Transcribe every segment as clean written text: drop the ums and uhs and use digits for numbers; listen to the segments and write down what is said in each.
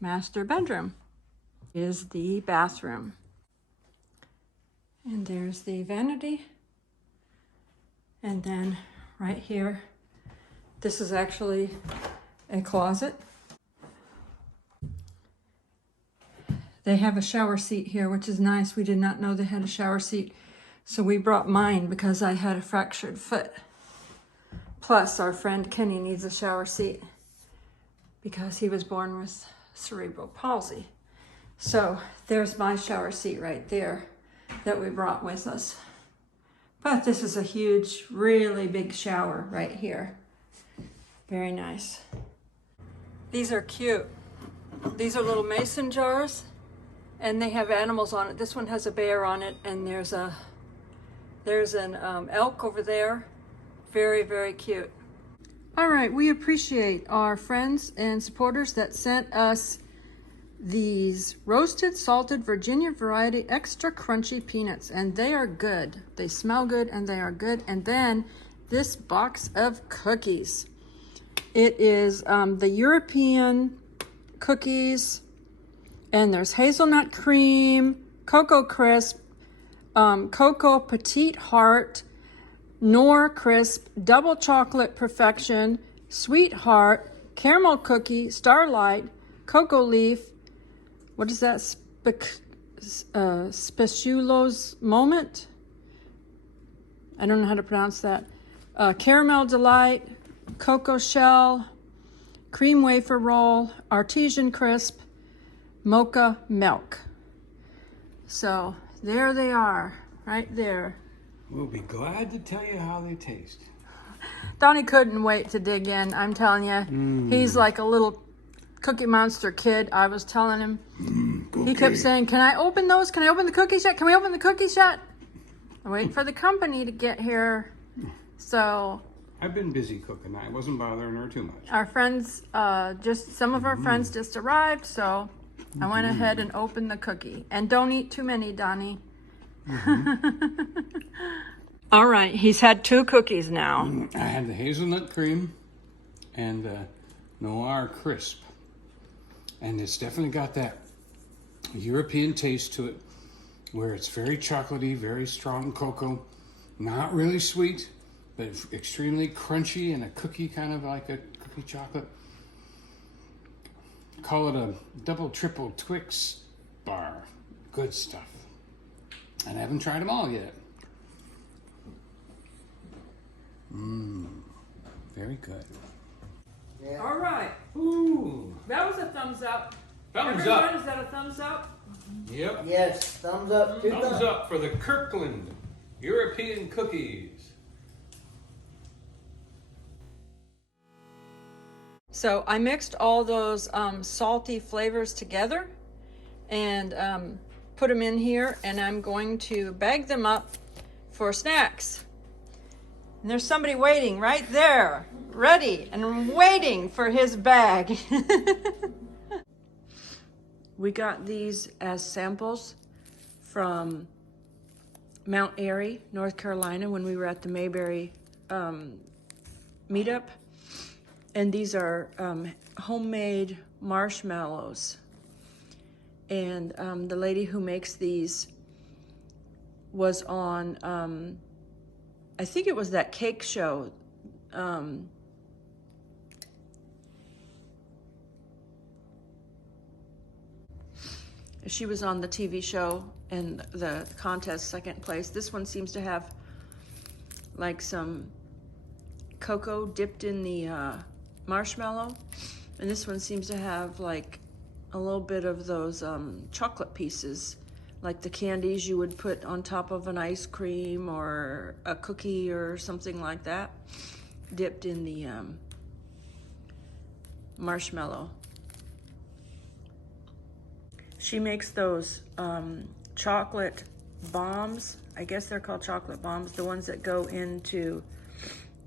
Master bedroom is the bathroom. And there's the vanity. And then right here, this is actually a closet. They have a shower seat here, which is nice. We did not know they had a shower seat. So we brought mine because I had a fractured foot. Plus, our friend Kenny needs a shower seat because he was born with cerebral palsy. So there's my shower seat right there that we brought with us. But this is a huge, really big shower right here. Very nice. These are cute. These are little mason jars, and they have animals on it. This one has a bear on it, and there's an elk over there. Very, very cute. All right, we appreciate our friends and supporters that sent us these roasted salted Virginia variety extra crunchy peanuts, and they are good. They smell good and they are good. And then this box of cookies. It is the European cookies, and there's hazelnut cream, cocoa crisp, cocoa petite heart, Knorr crisp, double chocolate perfection, sweetheart, caramel cookie, starlight, cocoa leaf. What is that? Speculoos moment? I don't know how to pronounce that. Caramel delight, cocoa shell, cream wafer roll, artesian crisp, mocha milk. So there they are, right there. We'll be glad to tell you how they taste. Donny couldn't wait to dig in. I'm telling you, he's like a little Cookie Monster kid. I was telling him. He kept saying, "Can I open those? Can I open the cookies yet? Can we open the cookies yet?" I'm waiting for the company to get here. So I've been busy cooking. I wasn't bothering her too much. our friends, some of our friends just arrived, so I went ahead and opened the cookie. And don't eat too many, Donny. All right, he's had 2 cookies now. I had the hazelnut cream and the Noir crisp. And it's definitely got that European taste to it, where it's very chocolatey, very strong cocoa, not really sweet, but extremely crunchy and a cookie, kind of like a cookie chocolate. Call it a double, triple Twix bar. Good stuff. And I haven't tried them all yet. Very good. Yeah. All right. Ooh. That was a thumbs up. Thumbs Everyone, up. Is that a thumbs up? Yep. Yes, thumbs up. Thumbs up for the Kirkland European cookies. So I mixed all those salty flavors together and put them in here, and I'm going to bag them up for snacks. And there's somebody waiting right there, ready and waiting for his bag. We got these as samples from Mount Airy, North Carolina, when we were at the Mayberry meetup. And these are homemade marshmallows. And the lady who makes these was on, I think it was that cake show. She was on the TV show and the contest, second place. This one seems to have like some cocoa dipped in the marshmallow. And this one seems to have like a little bit of those chocolate pieces, like the candies you would put on top of an ice cream or a cookie or something like that, dipped in the marshmallow. She makes those chocolate bombs. I guess they're called chocolate bombs, the ones that go into,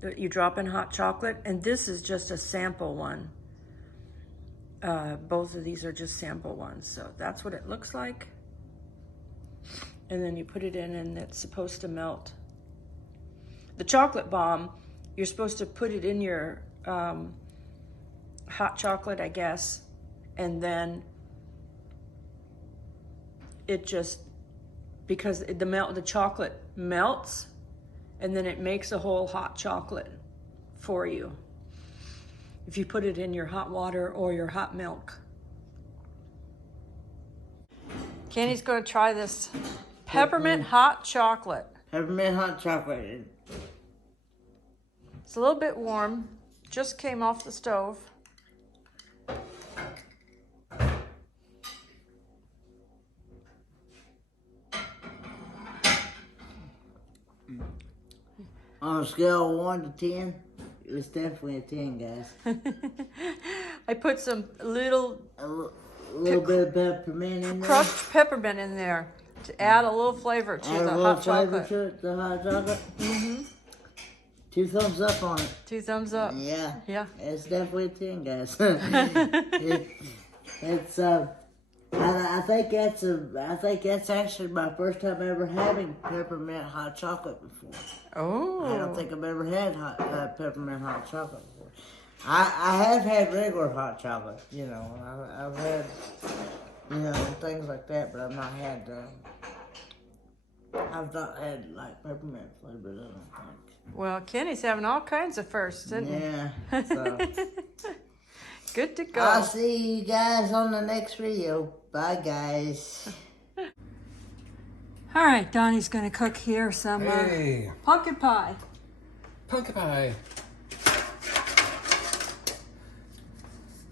that you drop in hot chocolate. And this is just a sample one. Both of these are just sample ones. So that's what it looks like. And then you put it in and it's supposed to melt. The chocolate bomb, you're supposed to put it in your hot chocolate, I guess, and then it just, because the chocolate melts, and then it makes a whole hot chocolate for you if you put it in your hot water or your hot milk. Kenny's going to try this peppermint hot chocolate. Peppermint hot chocolate. It's a little bit warm. Just came off the stove. On a scale of 1 to 10, it was definitely a 10, guys. I put some little A little bit of peppermint in there. crushed peppermint in there to add a little flavor to Add the a little hot flavor chocolate. to it, the hot chocolate. 2 thumbs up on it. 2 thumbs up. Yeah. Yeah. It's definitely a 10, guys. It's I think that's actually my first time ever having peppermint hot chocolate before. Oh. I don't think I've ever had peppermint hot chocolate before. I have had regular hot chocolate, you know. I've had, you know, things like that, but I've not had like peppermint flavored, I don't think. Well, Kenny's having all kinds of firsts, isn't he? Yeah, so. Good to go. I'll see you guys on the next video. Bye, guys. All right, Donnie's going to cook here some Hey, pumpkin pie. pumpkin pie.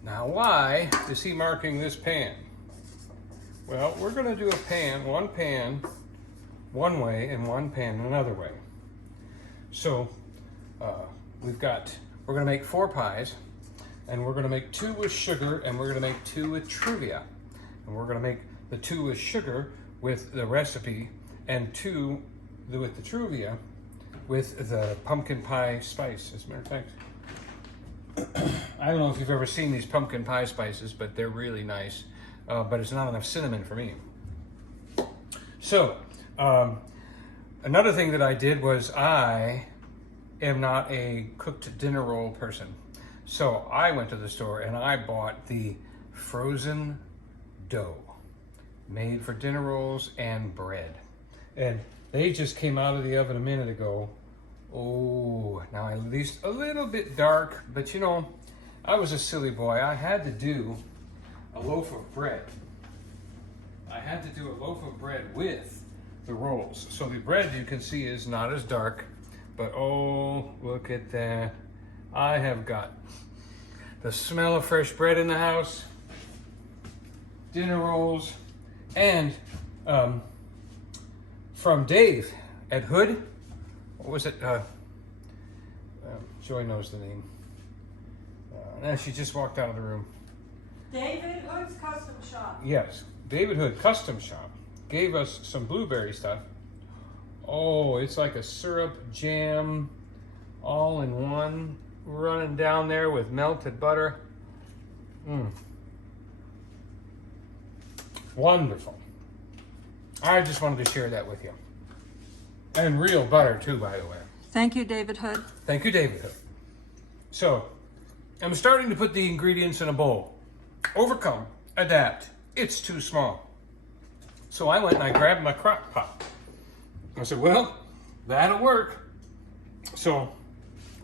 Now, why is he marking this pan? Well, we're going to do one pan one way and one pan another way. So, we're going to make 4 pies, and we're going to make 2 with sugar, and we're going to make 2 with Truvia. And we're going to make the 2 with sugar with the recipe, and 2 with the Truvia with the pumpkin pie spice. As a matter of fact, I don't know if you've ever seen these pumpkin pie spices, but they're really nice. But it's not enough cinnamon for me. So, another thing that I did was I am not a cooked dinner roll person. So I went to the store and I bought the frozen dough made for dinner rolls and bread. And they just came out of the oven a minute ago. Oh, now at least a little bit dark, but you know, I was a silly boy. I had to do a loaf of bread. I had to do a loaf of bread with the rolls. So the bread, you can see, is not as dark, but oh, look at that. I have got the smell of fresh bread in the house, dinner rolls, and from Dave at Hood, what was it? Joy knows the name. Now she just walked out of the room. David Hood's Custom Shop. Yes, David Hood Custom Shop gave us some blueberry stuff. Oh, it's like a syrup jam all in one, running down there with melted butter. Wonderful. I just wanted to share that with you. And real butter too, by the way. Thank you, David Hood. Thank you, David Hood. So, I'm starting to put the ingredients in a bowl. Overcome, adapt. It's too small. So I went and I grabbed my crock pot. I said, well, that'll work. So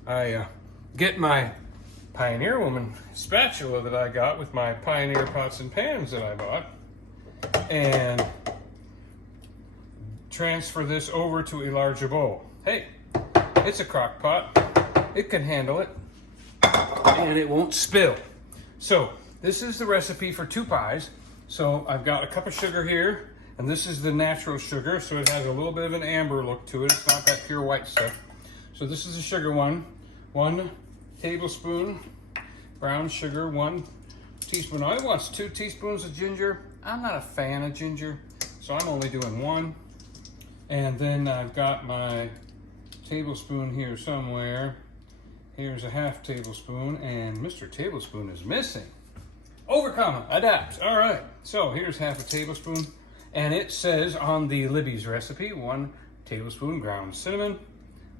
I get my Pioneer Woman spatula that I got with my Pioneer pots and pans that I bought and transfer this over to a larger bowl. Hey, it's a crock pot. It can handle it and it won't spill. So this is the recipe for 2 pies. So I've got a cup of sugar here, and this is the natural sugar, so it has a little bit of an amber look to it. It's not that pure white stuff. So this is the sugar one. 1 tablespoon brown sugar, 1 teaspoon. I want 2 teaspoons of ginger. I'm not a fan of ginger, so I'm only doing 1. And then I've got my tablespoon here somewhere. Here's a half tablespoon, and Mr. Tablespoon is missing. Overcome, adapt. All right, so here's half a tablespoon, and it says on the Libby's recipe, 1 tablespoon ground cinnamon.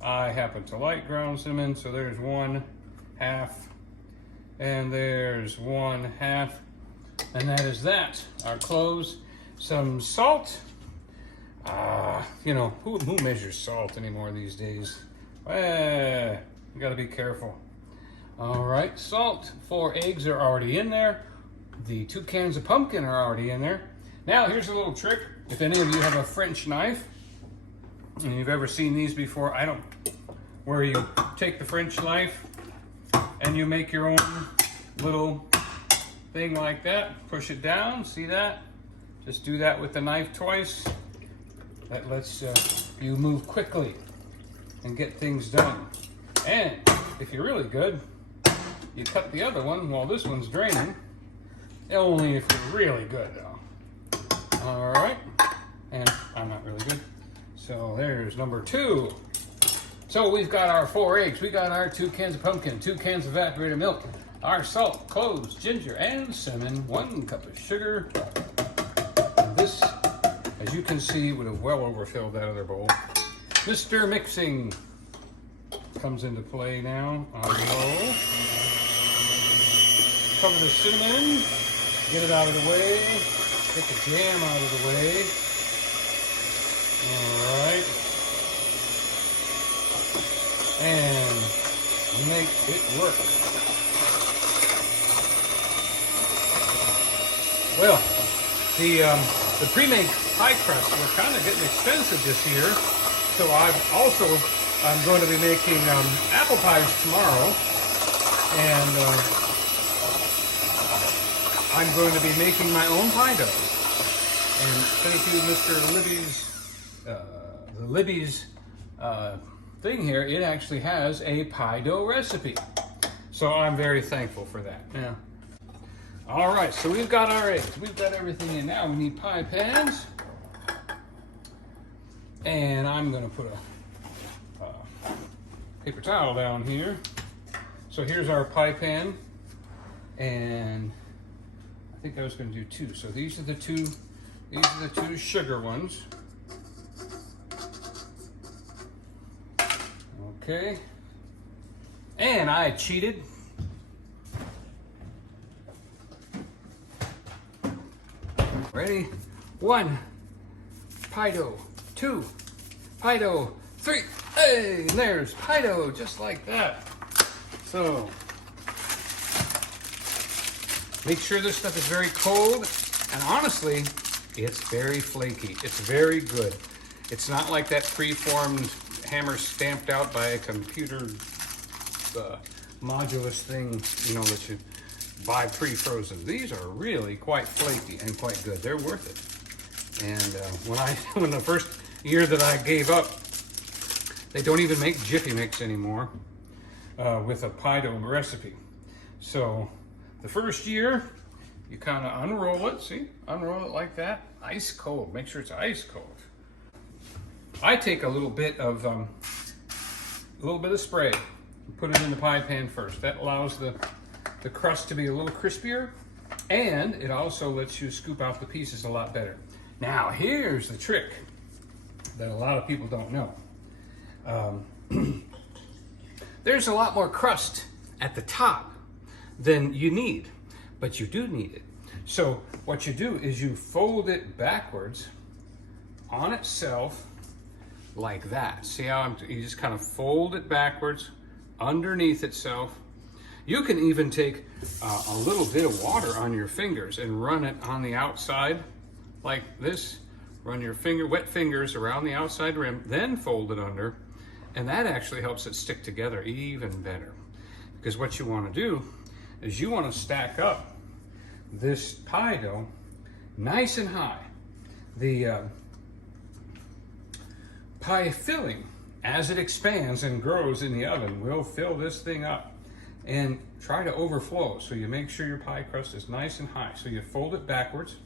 I happen to like ground cinnamon, so there's 1/2, and there's 1/2 And that is that. Our cloves, some salt. You know, who measures salt anymore these days? You gotta be careful. All right, salt. 4 eggs are already in there. The 2 cans of pumpkin are already in there. Now, here's a little trick. If any of you have a French knife, and you've ever seen these before, where you take the French knife and you make your own little thing like that, push it down, see that? Just do that with the knife twice. That lets you move quickly and get things done. And if you're really good, you cut the other one while this one's draining. Only if you're really good though. All right, and I'm not really good. So there's number 2. So we've got our 4 eggs, we got our 2 cans of pumpkin, 2 cans of evaporated milk, our salt, cloves, ginger, and cinnamon, 1 cup of sugar. And this, as you can see, would have well overfilled that other bowl. Mr. Mixing comes into play now on low. Cover the cinnamon, get it out of the way, get the jam out of the way. All right. And make it work. Well, the pre-made pie crusts were kind of getting expensive this year, so I'm going to be making apple pies tomorrow, and I'm going to be making my own pie dough. And thank you, Mr. Libby's thing here. It actually has a pie dough recipe, so I'm very thankful for that. Yeah. All right, so we've got our eggs, we've got everything in. Now we need pie pans, and I'm going to put a paper towel down here. So here's our pie pan, and I think I was going to do 2. So these are the two sugar ones. Okay. And I cheated. Ready? 1 pie dough, 2 pie dough, 3. Hey, and there's pie dough, just like that. So make sure this stuff is very cold, and honestly, it's very flaky. It's very good. It's not like that preformed hammer stamped out by a computer modulus thing, you know, that you buy pre-frozen. These are really quite flaky and quite good. They're worth it. And when the first year that I gave up, they don't even make Jiffy Mix anymore with a pie dough recipe. So the first year, you kind of unroll it, see? Unroll it like that, ice cold. Make sure it's ice cold. I take a little bit of spray and put it in the pie pan first. That allows the crust to be a little crispier, and it also lets you scoop out the pieces a lot better. Now, here's the trick that a lot of people don't know. There's a lot more crust at the top than you need, but you do need it. So what you do is you fold it backwards on itself like that. See how you just kind of fold it backwards underneath itself. You can even take a little bit of water on your fingers and run it on the outside like this. Run your wet fingers around the outside rim, then fold it under, and that actually helps it stick together even better. Because what you want to do is you want to stack up this pie dough nice and high. The pie filling, as it expands and grows in the oven, will fill this thing up and try to overflow. So you make sure your pie crust is nice and high. So you fold it backwards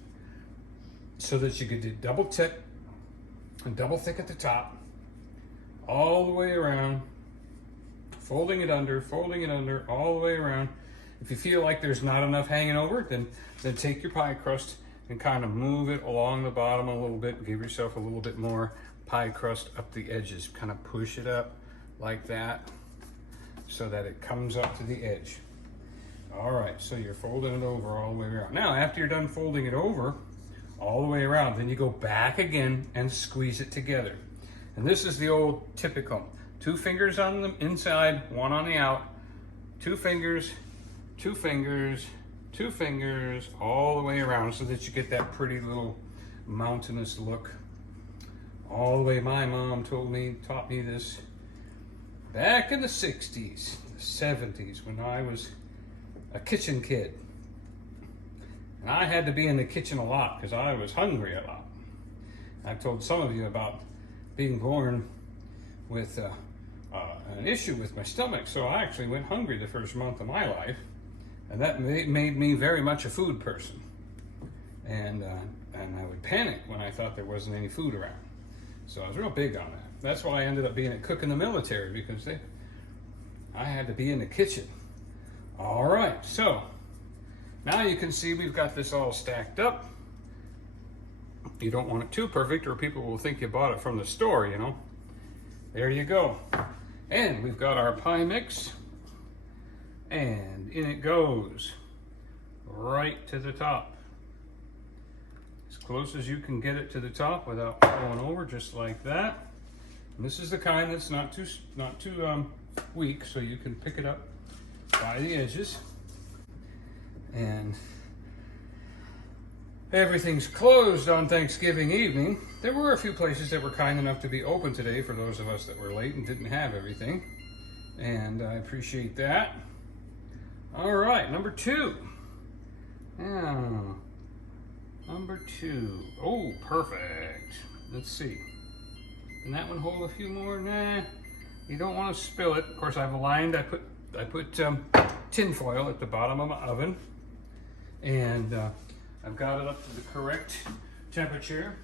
so that you can do double thick and double thick at the top, all the way around, folding it under, all the way around. If you feel like there's not enough hanging over, then take your pie crust and kind of move it along the bottom a little bit. Give yourself a little bit more pie crust up the edges. Kind of push it up like that so that it comes up to the edge. All right, so you're folding it over all the way around. Now, after you're done folding it over all the way around, then you go back again and squeeze it together. And this is the old typical. 2 fingers on the inside, 1 on the out. 2 fingers, 2 fingers, 2 fingers, all the way around so that you get that pretty little mountainous look. All the way, my mom taught me this back in the 60s, the 70s, when I was a kitchen kid. And I had to be in the kitchen a lot because I was hungry a lot. I've told some of you about being born with an issue with my stomach, so I actually went hungry the first month of my life, and that made me very much a food person. And I would panic when I thought there wasn't any food around. So I was real big on that. That's why I ended up being a cook in the military, because I had to be in the kitchen. All right, so now you can see we've got this all stacked up. You don't want it too perfect or people will think you bought it from the store, you know. There you go. And we've got our pie mix, and in it goes right to the top. As close as you can get it to the top without going over, just like that. And this is the kind that's not too weak, so you can pick it up by the edges. And everything's closed on Thanksgiving evening. There were a few places that were kind enough to be open today for those of us that were late and didn't have everything. And I appreciate that. All right, number 2. Now, number 2. Oh, perfect. Let's see. Can that one hold a few more? Nah, you don't want to spill it. Of course, I've aligned. I put tin foil at the bottom of my oven, and I've got it up to the correct temperature.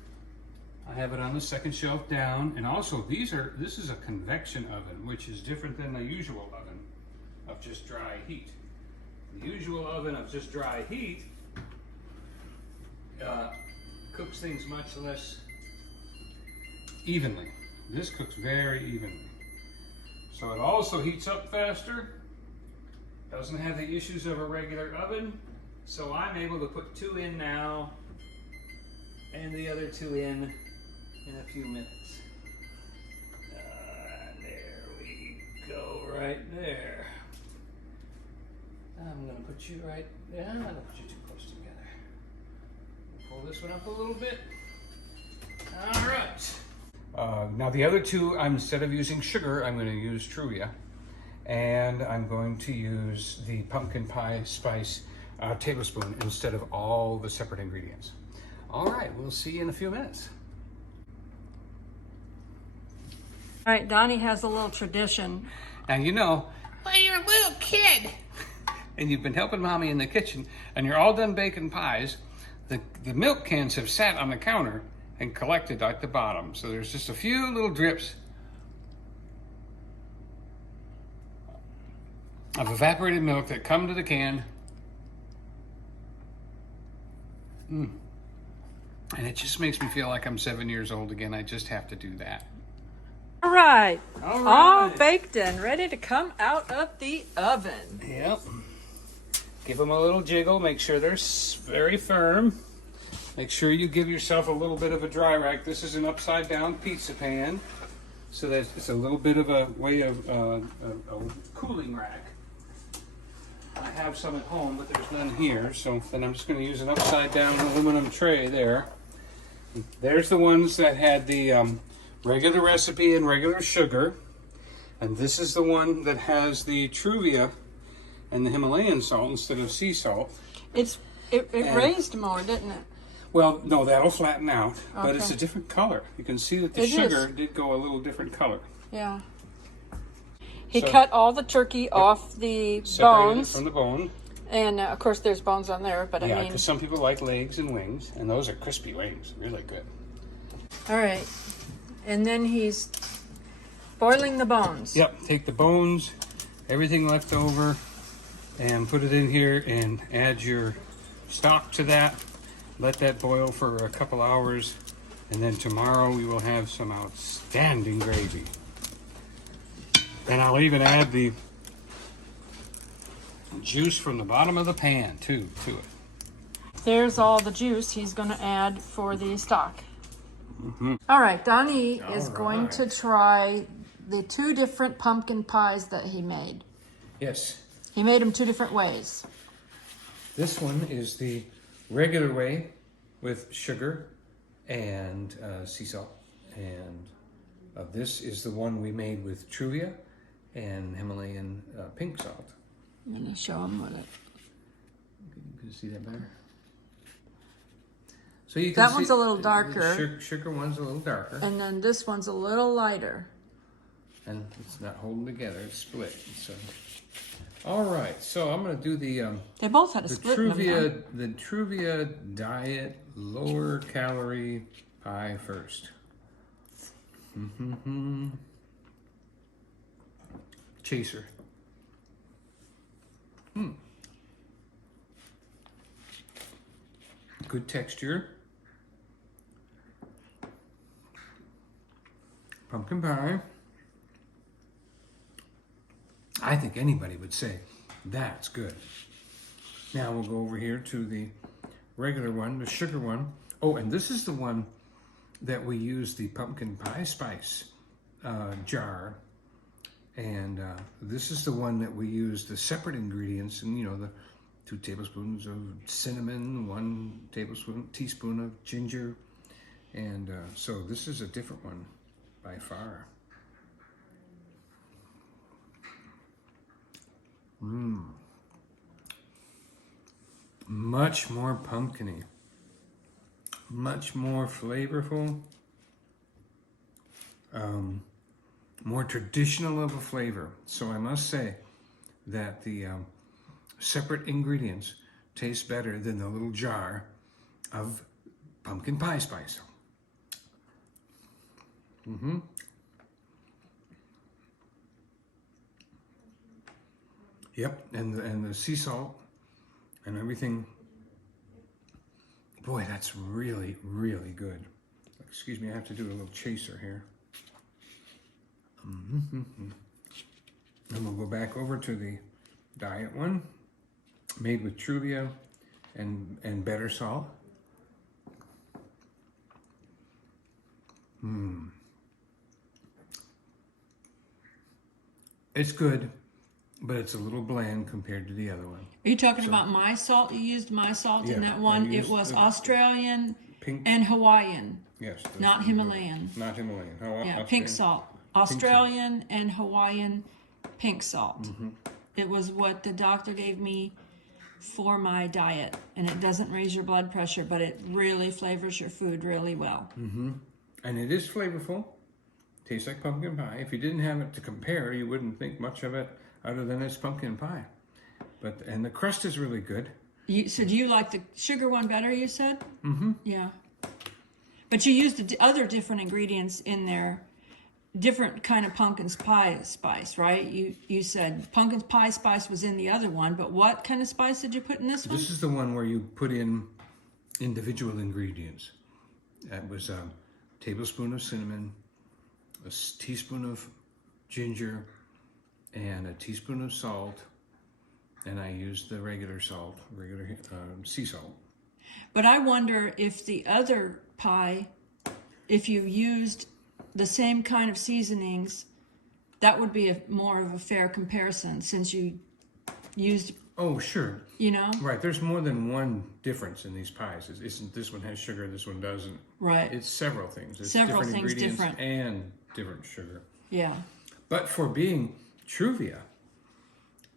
I have it on the second shelf down, and also this is a convection oven, which is different than the usual oven of just dry heat. The usual oven of just dry heat cooks things much less evenly. This cooks very evenly. So it also heats up faster, doesn't have the issues of a regular oven, so I'm able to put 2 in now and the other 2 in a few minutes. There we go, right there. I'm gonna put you right there. I'm gonna put you too close together. Pull this one up a little bit. All right. Now the other 2, instead of using sugar, I'm going to use Truvia, and I'm going to use the pumpkin pie spice tablespoon instead of all the separate ingredients. All right, we'll see you in a few minutes. All right, Donnie has a little tradition. Now, you know, when you're a little kid and you've been helping Mommy in the kitchen and you're all done baking pies, the milk cans have sat on the counter and collected at the bottom. So there's just a few little drips of evaporated milk that come to the can. And it just makes me feel like I'm 7 years old again. I just have to do that. All right. All right. All baked and ready to come out of the oven. Yep. Give them a little jiggle. Make sure they're very firm. Make sure you give yourself a little bit of a dry rack. This is an upside down pizza pan, so that it's a little bit of a way of a cooling rack. I have some at home, but there's none here, so then I'm just going to use an upside down aluminum tray there. There's the ones that had the regular recipe and regular sugar, and this is the one that has the Truvia and the Himalayan salt instead of sea salt. It raised more, didn't it? Well, no, that'll flatten out, but it's Okay. a different color. You can see that the sugar did go a little different color. Yeah. He So- cut all the turkey off the Separated bones, from the bone. and of course there's bones on there, but Yeah, I mean, because some people like legs and wings, and those are crispy wings, really good. all right. And then he's boiling the bones. Yep, take the bones, everything left over, and put it in here and add your stock to that. Let that boil for a couple hours, and then tomorrow we will have some outstanding gravy. And I'll even add the juice from the bottom of the pan too to it. There's all the juice he's going to add for the stock. All right, Donny is going to try the 2 different pumpkin pies that he made. Yes. He made them 2 different ways. This one is the regular way with sugar and sea salt. And this is the one we made with Truvia and Himalayan pink salt. I'm going to show him with it. Can you see that better? So you can That one's a little darker. The sugar one's a little darker. And then this one's a little lighter. And it's not holding together, it's split. So, all right, so I'm going to do the They both had a split in them, the Truvia Diet lower calorie pie first. Chaser. Good texture. Pumpkin pie. I think anybody would say that's good. Now we'll go over here to the regular one, the sugar one. Oh, and this is the one that we use the pumpkin pie spice jar. And this is the one that we use the separate ingredients, and you know, the 2 tablespoons of cinnamon, 1 teaspoon of ginger. And so this is a different one by far. Much more pumpkiny, much more flavorful, more traditional of a flavor. So I must say that the separate ingredients taste better than the little jar of pumpkin pie spice. Yep, and the sea salt and everything. Boy, that's really, really good. Excuse me, I have to do a little chaser here. And we'll go back over to the diet one, made with Truvia and better salt. It's good, but it's a little bland compared to the other one. Are you talking about my salt? You used my salt in that one? It was Australian pink and Hawaiian. Yes. Not Himalayan. Not Himalayan. Yeah, pink salt. Australian and Hawaiian pink salt. It was what the doctor gave me for my diet, and it doesn't raise your blood pressure, but it really flavors your food really well. And it is flavorful. Tastes like pumpkin pie. If you didn't have it to compare, you wouldn't think much of it other than it's pumpkin pie. And the crust is really good. So do you like the sugar one better, you said? Yeah. But you used the other different ingredients in there, different kind of pumpkin pie spice, right? You said pumpkin pie spice was in the other one, but what kind of spice did you put in this one? This is the one where you put in individual ingredients. That was a tablespoon of cinnamon, a teaspoon of ginger, and a teaspoon of salt. And I used the regular salt, sea salt. But I wonder if the other pie, if you used the same kind of seasonings, that would be more of a fair comparison, since you used. Oh, sure. You know? Right, there's more than one difference in these pies. Isn't this one has sugar, this one doesn't. Right. It's several things. It's Several different things ingredients different. and different sugar. Yeah. But for being Truvia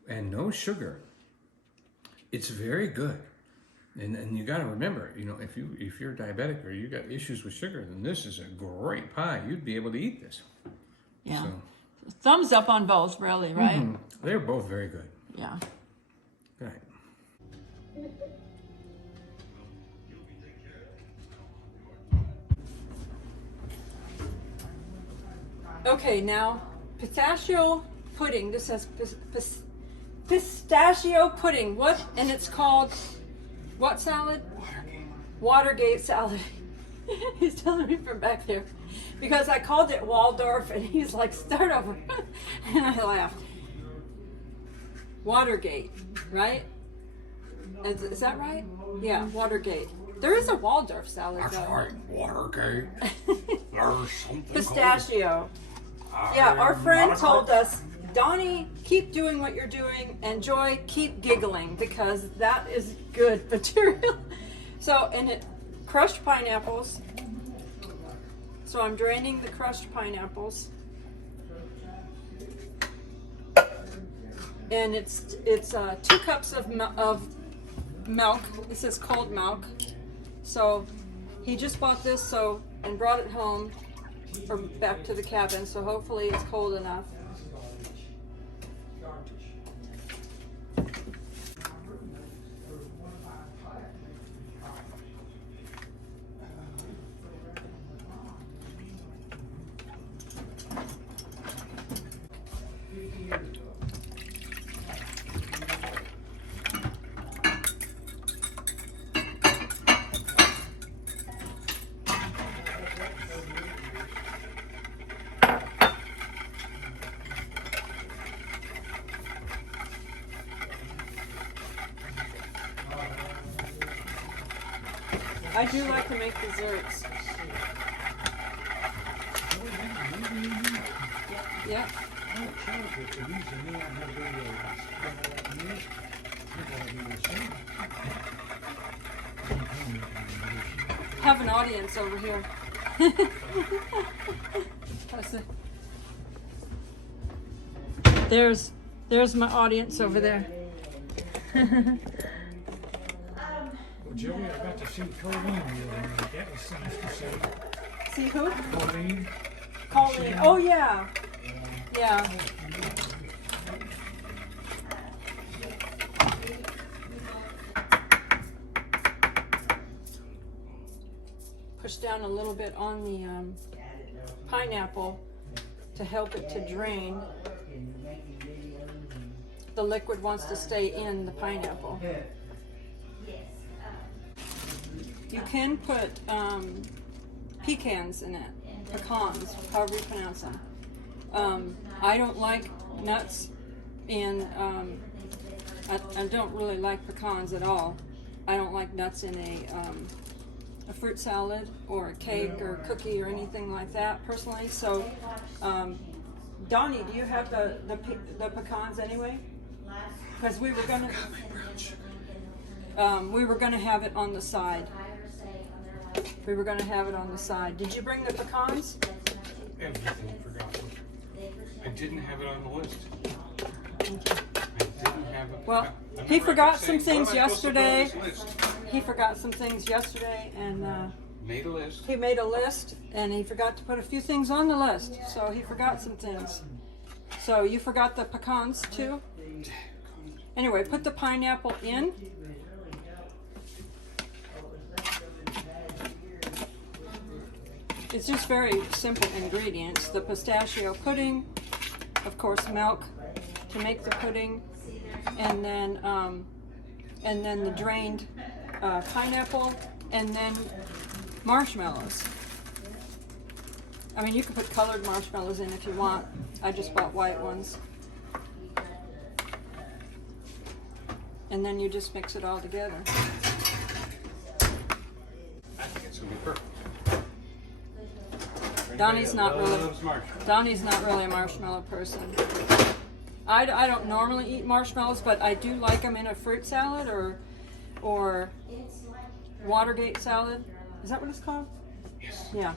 and no sugar, it's very good. And you got to remember, you know, if you're diabetic or you got issues with sugar, then this is a great pie. You'd be able to eat this. Yeah. So, Thumbs up on both, really, right? they're both very good. Yeah. Good night. Okay, now pistachio pudding. This says pistachio pudding. What? And it's called what salad? Watergate salad. He's telling me from back there because I called it Waldorf, and he's like, "Start over," and I laughed. Watergate, right? Is that right? Yeah, Watergate. There is a Waldorf salad That's though. right, Watergate. There's something Pistachio. called- Yeah, our friend Not a told cult- us, Donny, keep doing what you're doing, and Joy, keep giggling, because that is good material. So, and it crushed pineapples. So I'm draining the crushed pineapples. And it's 2 cups of milk. This is cold milk. So he just bought this and brought it home or back to the cabin. So hopefully it's cold enough. I do like to make desserts. Yeah. Have an audience over here. There's my audience over there. Joey, I got to see Colleen the other night. That was nice to see. See who? Colleen. Colleen. Oh yeah. Yeah. Push down a little bit on the pineapple to help it to drain. The liquid wants to stay in the pineapple. You can put pecans in it, pecans, however you pronounce them. I don't like nuts, and I don't really like pecans at all. I don't like nuts in a fruit salad or a cake or a cookie or anything like that, personally. So, Donny, do you have the pecans anyway? Because we were gonna have it on the side. We were gonna have it on the side. Did you bring the pecans? Everything forgotten. I didn't have it on the list. I didn't have it. Well, he forgot some things yesterday. He forgot some things yesterday, and Made a list. he made a list, and he forgot to put a few things on the list. So he forgot some things. So you forgot the pecans too? Anyway, put the pineapple in. It's just very simple ingredients. The pistachio pudding, of course, milk to make the pudding, and then the drained pineapple, and then marshmallows. I mean, you can put colored marshmallows in if you want. I just bought white ones. And then you just mix it all together. I think it's gonna be perfect. Donny's not really. Loves marshmallows. Donny's not really a marshmallow person. I don't normally eat marshmallows, but I do like them in a fruit salad or Watergate salad. Is that what it's called? Yes. Yeah.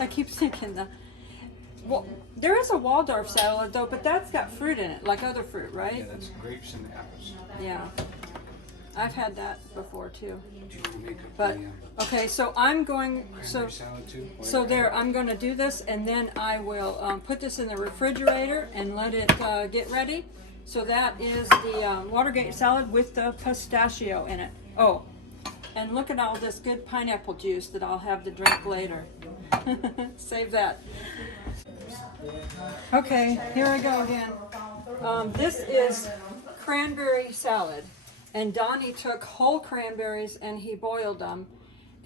I keep thinking that. Well, there is a Waldorf salad though, but that's got fruit in it, like other fruit, right? Yeah, that's grapes and apples. Yeah. I've had that before too. Do you want to make a But okay, so I'm going. So salad too? there, I'm going to do this, and then I will put this in the refrigerator and let it get ready. So that is the Watergate salad with the pistachio in it. Oh, and look at all this good pineapple juice that I'll have to drink later. Save that. Okay, here I go again. This is cranberry salad. And Donny took whole cranberries and he boiled them.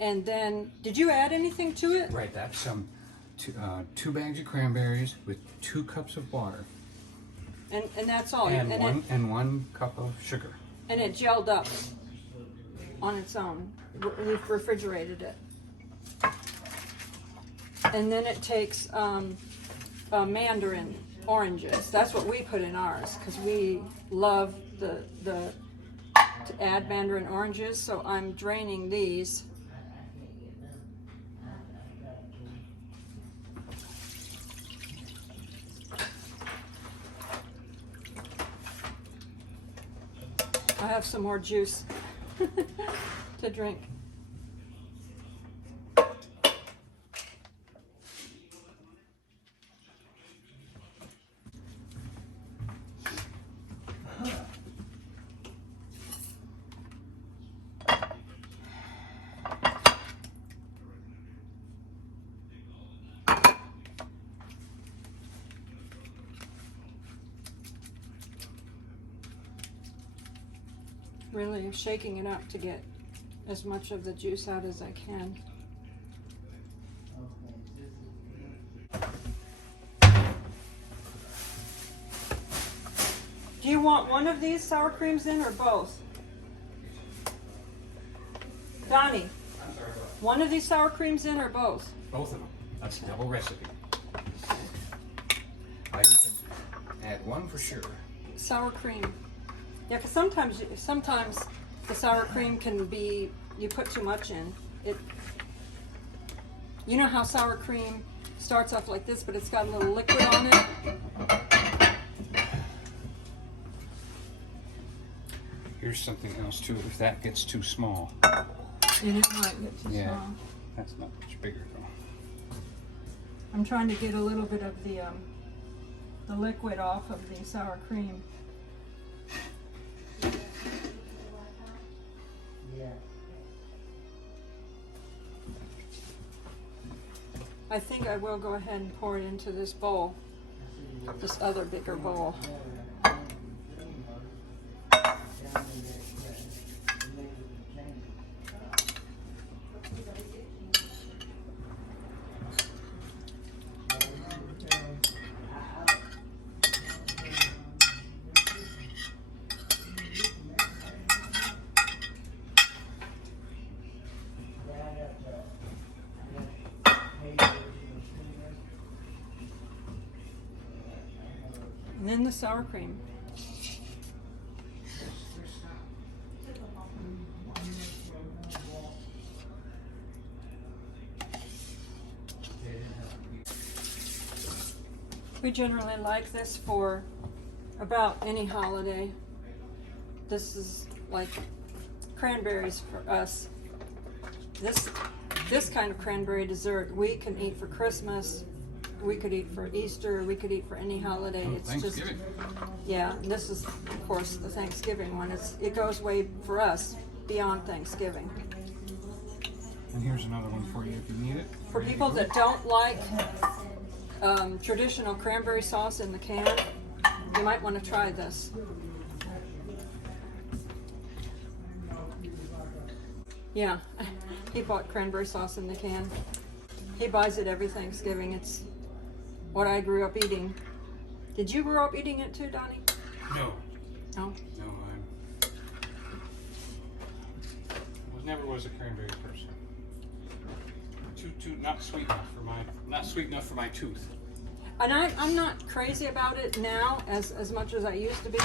And then, did you add anything to it? Right, that's 2 bags of cranberries with 2 cups of water. And that's all. And one cup of sugar. And it gelled up on its own. We've refrigerated it. And then it takes mandarin oranges. That's what we put in ours because we love to add mandarin oranges. So I'm draining these. I have some more juice to drink. Really shaking it up to get as much of the juice out as I can. Do you want one of these sour creams in or both? Donnie, one of these sour creams in or both? Both of them. That's a double recipe. You can add one for sure. Sour cream. Yeah, because sometimes the sour cream can be, you put too much in. You know how sour cream starts off like this, but it's got a little liquid on it? Here's something else too, if that gets too small. It might get too small. That's not much bigger though. I'm trying to get a little bit of the liquid off of the sour cream. I think I will go ahead and pour it into this bowl, this other bigger bowl. And then the sour cream. We generally like this for about any holiday. This is like cranberries for us. This kind of cranberry dessert we can eat for Christmas. We could eat for Easter, we could eat for any holiday. It's Thanksgiving. Yeah, and this is, of course, the Thanksgiving one. It goes way, for us, beyond Thanksgiving. And here's another one for you if you need it. For people that don't like traditional cranberry sauce in the can, you might want to try this. Yeah, he bought cranberry sauce in the can. He buys it every Thanksgiving. It's what I grew up eating. Did you grow up eating it too, Donnie? No. No? No, never was a cranberry person. Too not sweet enough for my tooth. And I'm not crazy about it now as much as I used to be.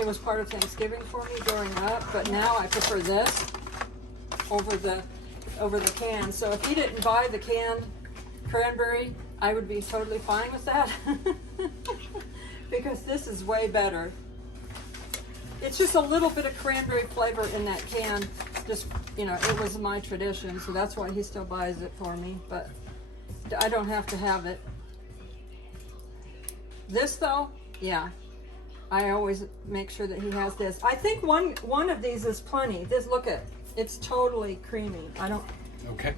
It was part of Thanksgiving for me growing up, but now I prefer this over the can. So if he didn't buy the canned cranberry, I would be totally fine with that. Because this is way better. It's just a little bit of cranberry flavor in that can. Just, it was my tradition, so that's why he still buys it for me, but I don't have to have it. This though, yeah, I always make sure that he has this. I think one of these is plenty. Look at, it's totally creamy. Okay.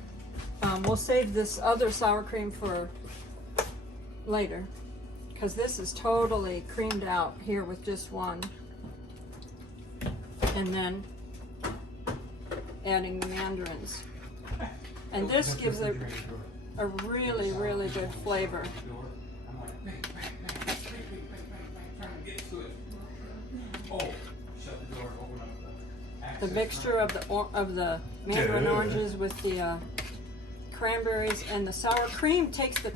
We'll save this other sour cream for later, because this is totally creamed out here with just one. And then adding the mandarins. And this gives a really, really good flavor. the mixture of the mandarin oranges with the cranberries and the sour cream takes the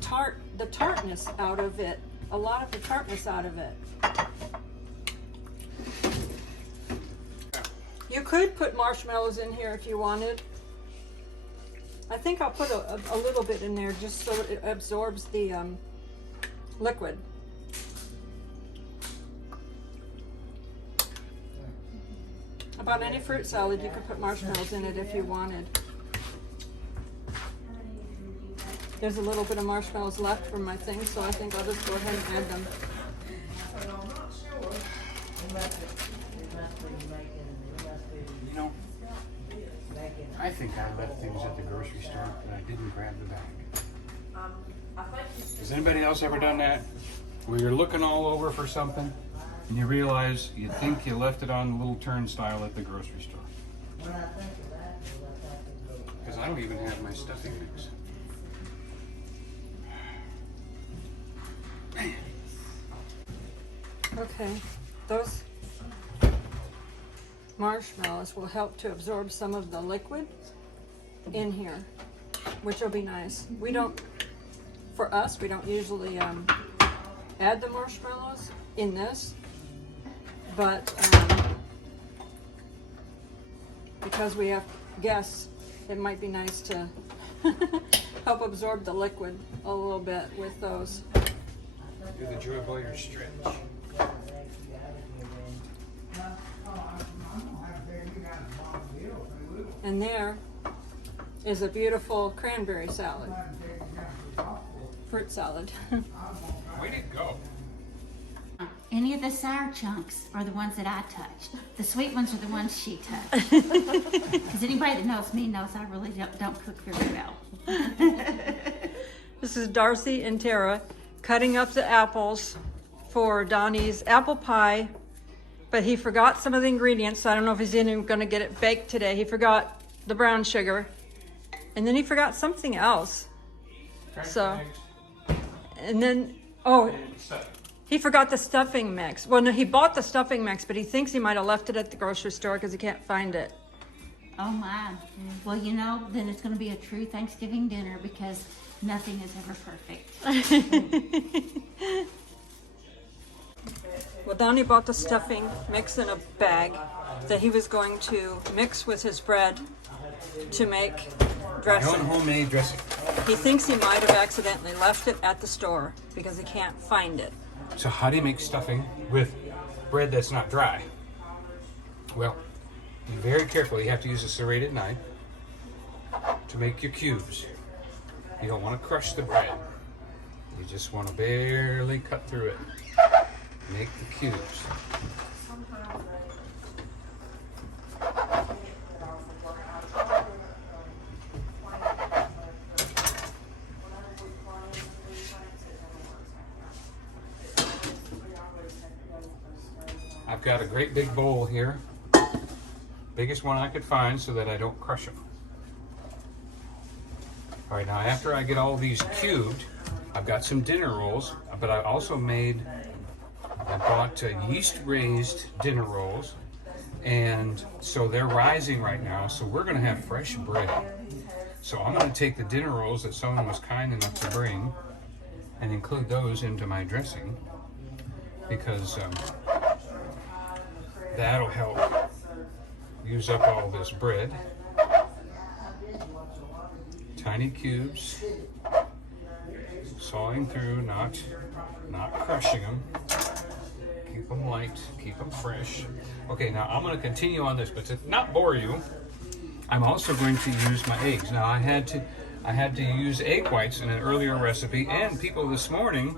tartness out of it. A lot of the tartness out of it. You could put marshmallows in here if you wanted. I think I'll put a little bit in there just so it absorbs the liquid. About any fruit salad, you could put marshmallows in it if you wanted. There's a little bit of marshmallows left from my thing, so I think I'll just go ahead and add them. You know, I think I left things at the grocery store, but I didn't grab the bag. Has anybody else ever done that? Where you're looking all over for something, and you realize you think you left it on the little turnstile at the grocery store. Because I don't even have my stuffing mix. Man. Okay, those marshmallows will help to absorb some of the liquid in here, which will be nice. For us, we don't usually add the marshmallows in this, but because we have guests, it might be nice to help absorb the liquid a little bit with those. Do the Joy Boyer stretch. And there is a beautiful cranberry salad. Fruit salad. Way to go. Any of the sour chunks are the ones that I touched. The sweet ones are the ones she touched. Because anybody that knows me knows I really don't cook very well. This is Darcie and Tara cutting up the apples for Donny's apple pie, but he forgot some of the ingredients, so I don't know if he's even going to get it baked today. He forgot the brown sugar, and then he forgot something else. So, and then, he forgot the stuffing mix. Well, no, he bought the stuffing mix, but he thinks he might have left it at the grocery store because he can't find it. Oh my. Well, you know, then it's going to be a true Thanksgiving dinner because nothing is ever perfect. Well, Donny bought the stuffing mix in a bag that he was going to mix with his bread to make My dressing. own homemade dressing. He thinks he might have accidentally left it at the store because he can't find it. So how do you make stuffing with bread that's not dry? Well, be very careful. You have to use a serrated knife to make your cubes. You don't want to crush the bread. You just want to barely cut through it. Make the cubes. I've got a great big bowl here. Biggest one I could find so that I don't crush them. All right, now after I get all these cubed, I've got some dinner rolls, but I also I bought yeast raised dinner rolls, and so they're rising right now, so we're gonna have fresh bread. So I'm gonna take the dinner rolls that someone was kind enough to bring and include those into my dressing, because that'll help use up all this bread. Tiny cubes, sawing through, not crushing them. Keep them light, keep them fresh. Okay, now I'm going to continue on this, but to not bore you, I'm also going to use my eggs. Now I had to use egg whites in an earlier recipe, and people this morning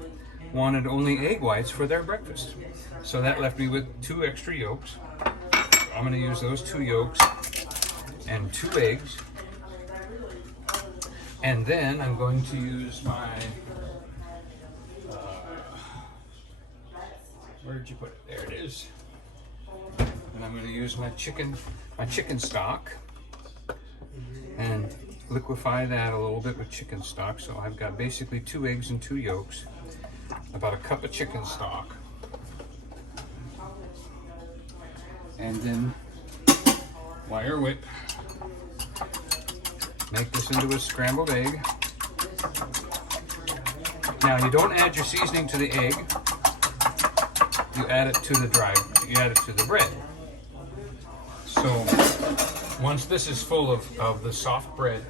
wanted only egg whites for their breakfast. So that left me with 2 extra yolks. I'm going to use those 2 yolks and 2 eggs. And then I'm going to use my, where did you put it? There it is. And I'm going to use my chicken stock and liquefy that a little bit with chicken stock. So I've got basically 2 eggs and 2 yolks, about a cup of chicken stock. And then wire whip. Make this into a scrambled egg. Now you don't add your seasoning to the egg. You add it to the bread. So once this is full of the soft bread,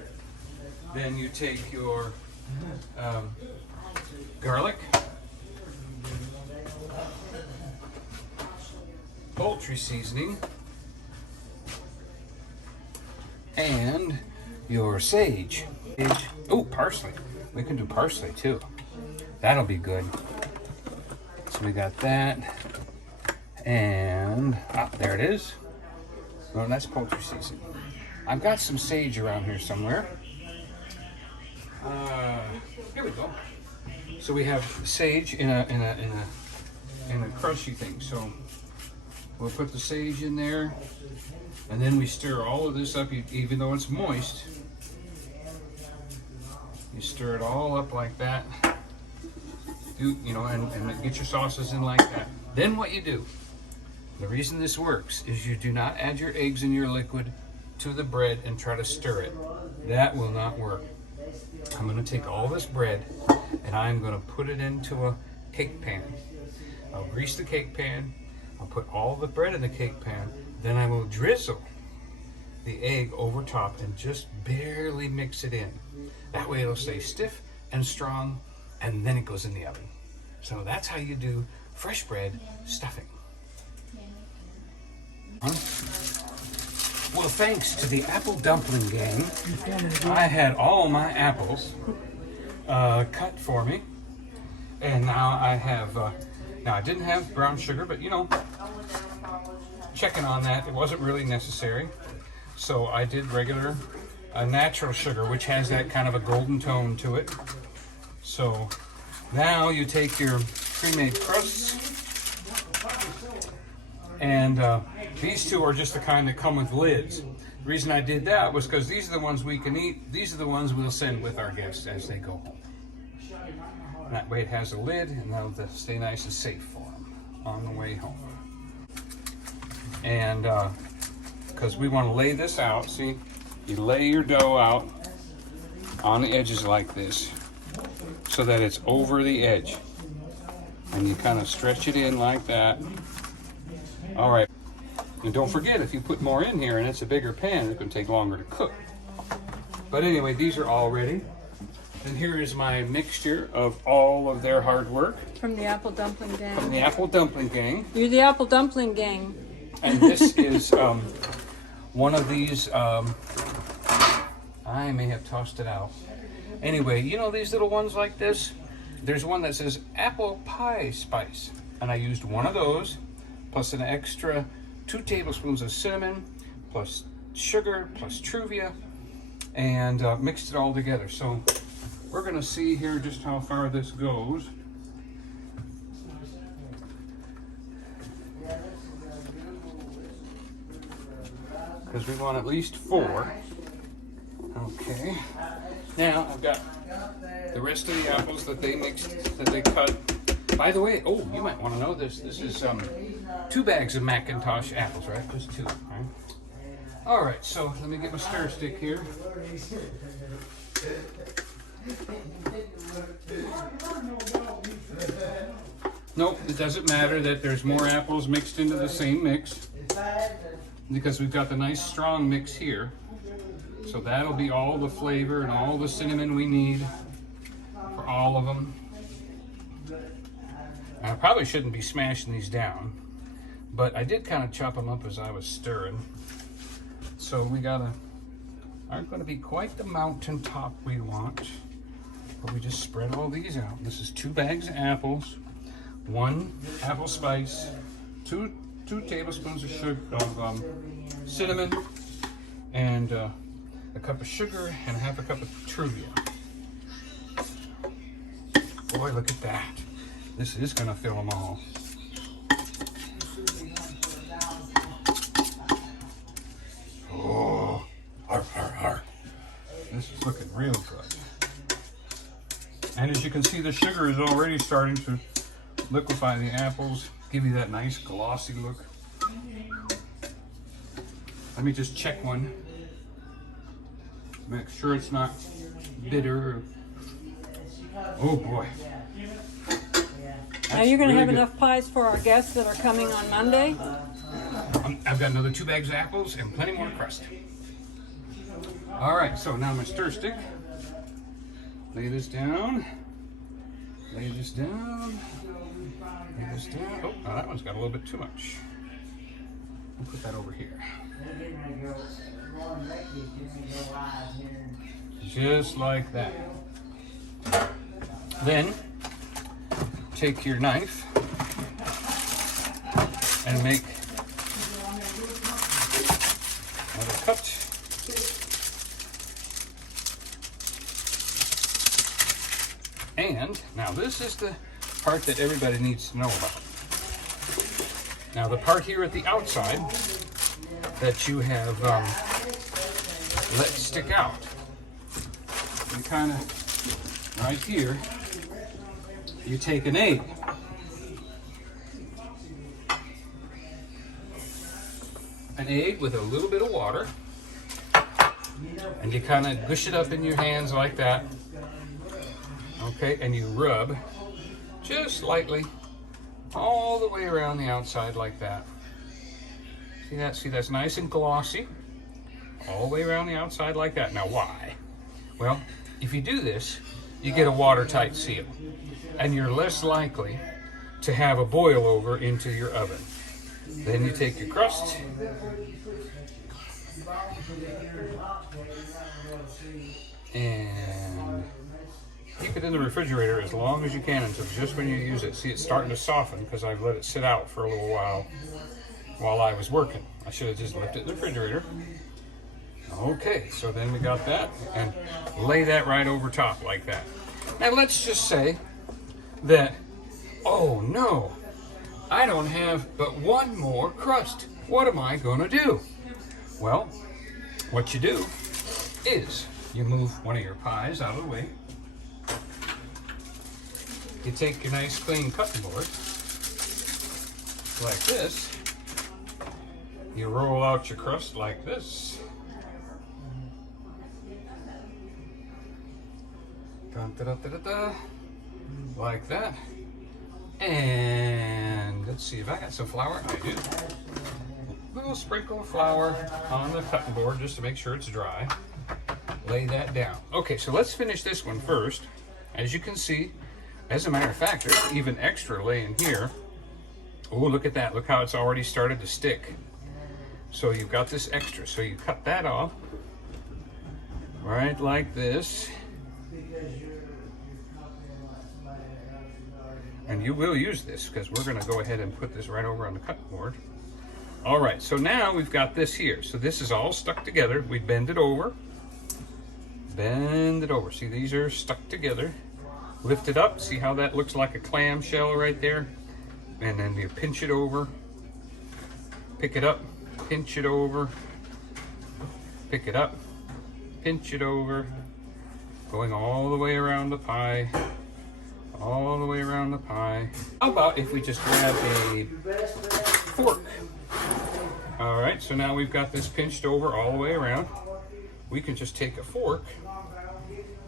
then you take your garlic, poultry seasoning, and your sage. Oh, parsley. We can do parsley too. That'll be good. So we got that. And there it is. Well, that's poultry seasoning. I've got some sage around here somewhere. Here we go. So we have sage in a crushy thing. So we'll put the sage in there, and then we stir all of this up. Even though it's moist, you stir it all up like that. And get your sauces in like that. Then what you do? The reason this works is you do not add your eggs in your liquid to the bread and try to stir it. That will not work. I'm going to take all this bread and I'm going to put it into a cake pan. I'll grease the cake pan. I'll put all the bread in the cake pan. Then I will drizzle the egg over top and just barely mix it in. That way it'll stay stiff and strong, and then it goes in the oven. So that's how you do fresh bread stuffing. Well, thanks to the apple dumpling gang, I had all my apples cut for me, and now I have. Now I didn't have brown sugar, but checking on that, it wasn't really necessary. So I did regular, natural sugar, which has that kind of a golden tone to it. So now you take your pre-made crusts. And these two are just the kind that come with lids. The reason I did that was because these are the ones we can eat. These are the ones we'll send with our guests as they go home. And that way it has a lid, and that'll stay nice and safe for them on the way home. And because we want to lay this out, see, you lay your dough out on the edges like this so that it's over the edge. And you kind of stretch it in like that. All right, and don't forget, if you put more in here and it's a bigger pan, it can take longer to cook. But anyway, these are all ready. And here is my mixture of all of their hard work. From the apple dumpling gang. From the apple dumpling gang. You're the apple dumpling gang. And this is one of these, I may have tossed it out. Anyway, these little ones like this? There's one that says apple pie spice. And I used one of those, plus an extra 2 tablespoons of cinnamon, plus sugar, plus Truvia, and mixed it all together. So we're gonna see here just how far this goes. Because we want at least 4. Okay. Now I've got the rest of the apples that they mixed, that they cut. By the way, you might want to know this. This is 2 bags of Macintosh apples, right? Just 2. Right? All right, so let me get my stir stick here. Nope, it doesn't matter that there's more apples mixed into the same mix, because we've got the nice strong mix here. So that'll be all the flavor and all the cinnamon we need for all of them. I probably shouldn't be smashing these down, but I did kind of chop them up as I was stirring. So we aren't going to be quite the mountaintop we want, but we just spread all these out. This is 2 bags of apples, 1 apple spice, 2 tablespoons of sugar, cinnamon, and a cup of sugar and half a cup of Truvia. Boy, look at that. This is going to fill them all. Oh, this is looking real good. And as you can see, the sugar is already starting to liquefy the apples, give you that nice glossy look. Let me just check one. Make sure it's not bitter. Oh boy. Now you're going to really have good. enough pies for our guests that are coming on Monday? I've got another 2 bags of apples and plenty more crust. All right, so now my stir stick. Lay this down. Lay this down. Lay this down. Oh, now that one's got a little bit too much. We'll put that over here. Just like that. Then take your knife and make another cut. And now this is the part that everybody needs to know about. Now the part here at the outside that you have let stick out. You kind of, right here, you take an egg. An egg with a little bit of water. And you kind of gush it up in your hands like that. Okay, and you rub just lightly all the way around the outside like that. See that? See, that's nice and glossy. All the way around the outside like that. Now why? Well, if you do this, you get a watertight seal. And you're less likely to have a boil over into your oven. Then you take your crust. And keep it in the refrigerator as long as you can until just when you use it. See, it's starting to soften because I've let it sit out for a little while I was working. I should have just left it in the refrigerator. Okay, so then we got that, and lay that right over top like that. Now let's just say that, oh no, I don't have but one more crust. What am I gonna do? Well, what you do is you move one of your pies out of the way. You take your nice clean cutting board, like this. You roll out your crust like this. Dun, da, da, da, da, da. Like that. And let's see if I got some flour. I do. A little sprinkle of flour on the cutting board just to make sure it's dry. Lay that down. Okay, so let's finish this one first. As you can see, as a matter of fact, there's even extra laying here. Oh, look at that. Look how it's already started to stick. So you've got this extra. So you cut that off. Right like this. And you will use this because we're going to go ahead and put this right over on the cutting board. All right, so now we've got this here. So this is all stuck together. We bend it over. Bend it over. See, these are stuck together. Lift it up. See how that looks like a clam shell right there? And then you pinch it over. Pick it up. Pinch it over. Pick it up. Pinch it over. Going all the way around the pie. All the way around the pie. How about if we just grab a fork? All right, so now we've got this pinched over all the way around. We can just take a fork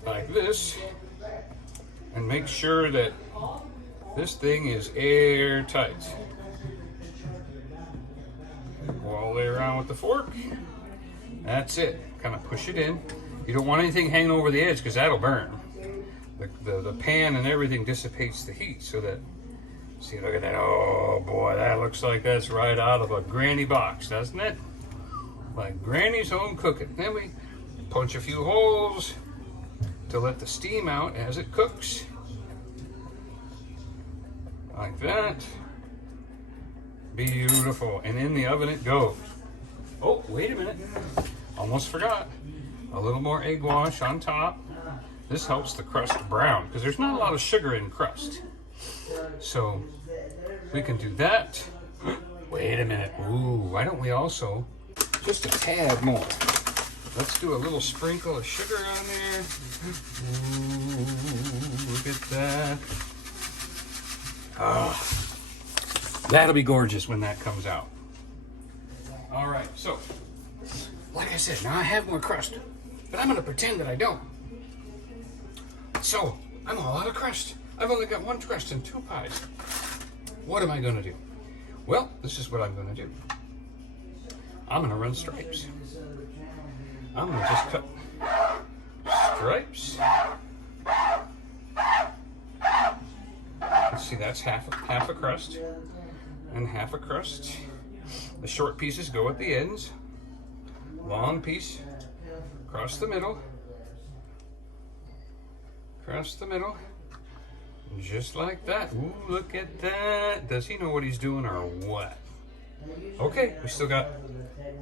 like this and make sure that this thing is airtight. Go all the way around with the fork. That's it. Kind of push it in. You don't want anything hanging over the edge because that'll burn. The pan and everything dissipates the heat so that, see, look at that. Oh boy, that looks like that's right out of a granny box, doesn't it? Like Granny's home cooking. Then we punch a few holes to let the steam out as it cooks. Like that. Beautiful. And in the oven it goes. Oh, wait a minute. Almost forgot. A little more egg wash on top. This helps the crust brown because there's not a lot of sugar in crust. So we can do that. Wait a minute. Ooh, why don't we also just a tad more? Let's do a little sprinkle of sugar on there. Ooh, look at that. Ah, that'll be gorgeous when that comes out. All right, so like I said, now I have more crust, but I'm gonna pretend that I don't. So, I'm all out of crust. I've only got one crust and 2 pies. What am I gonna do? Well, this is what I'm gonna do. I'm gonna run stripes. I'm gonna just cut stripes. Let's see, that's half a crust and half a crust. The short pieces go at the ends. Long piece across the middle. Across the middle. Just like that. Ooh, look at that. Does he know what he's doing or what? Okay, we still got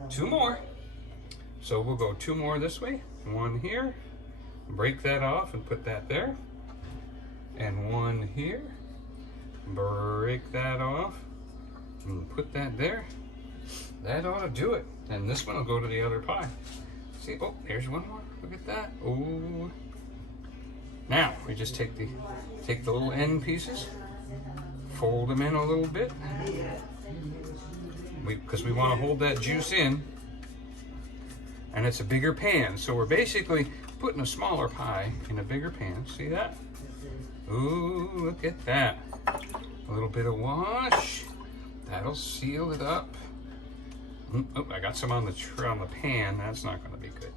2 more. So we'll go 2 more this way. 1 here. Break that off and put that there. And 1 here. Break that off and put that there. That ought to do it. And this one will go to the other pie. See, oh, there's 1 more. Look at that. Oh. Now we just take the little end pieces, fold them in a little bit, because we want to hold that juice in, and it's a bigger pan. So we're basically putting a smaller pie in a bigger pan. See that? Ooh, look at that. A little bit of wash. That'll seal it up. Oh, I got some on the pan. That's not going to be good.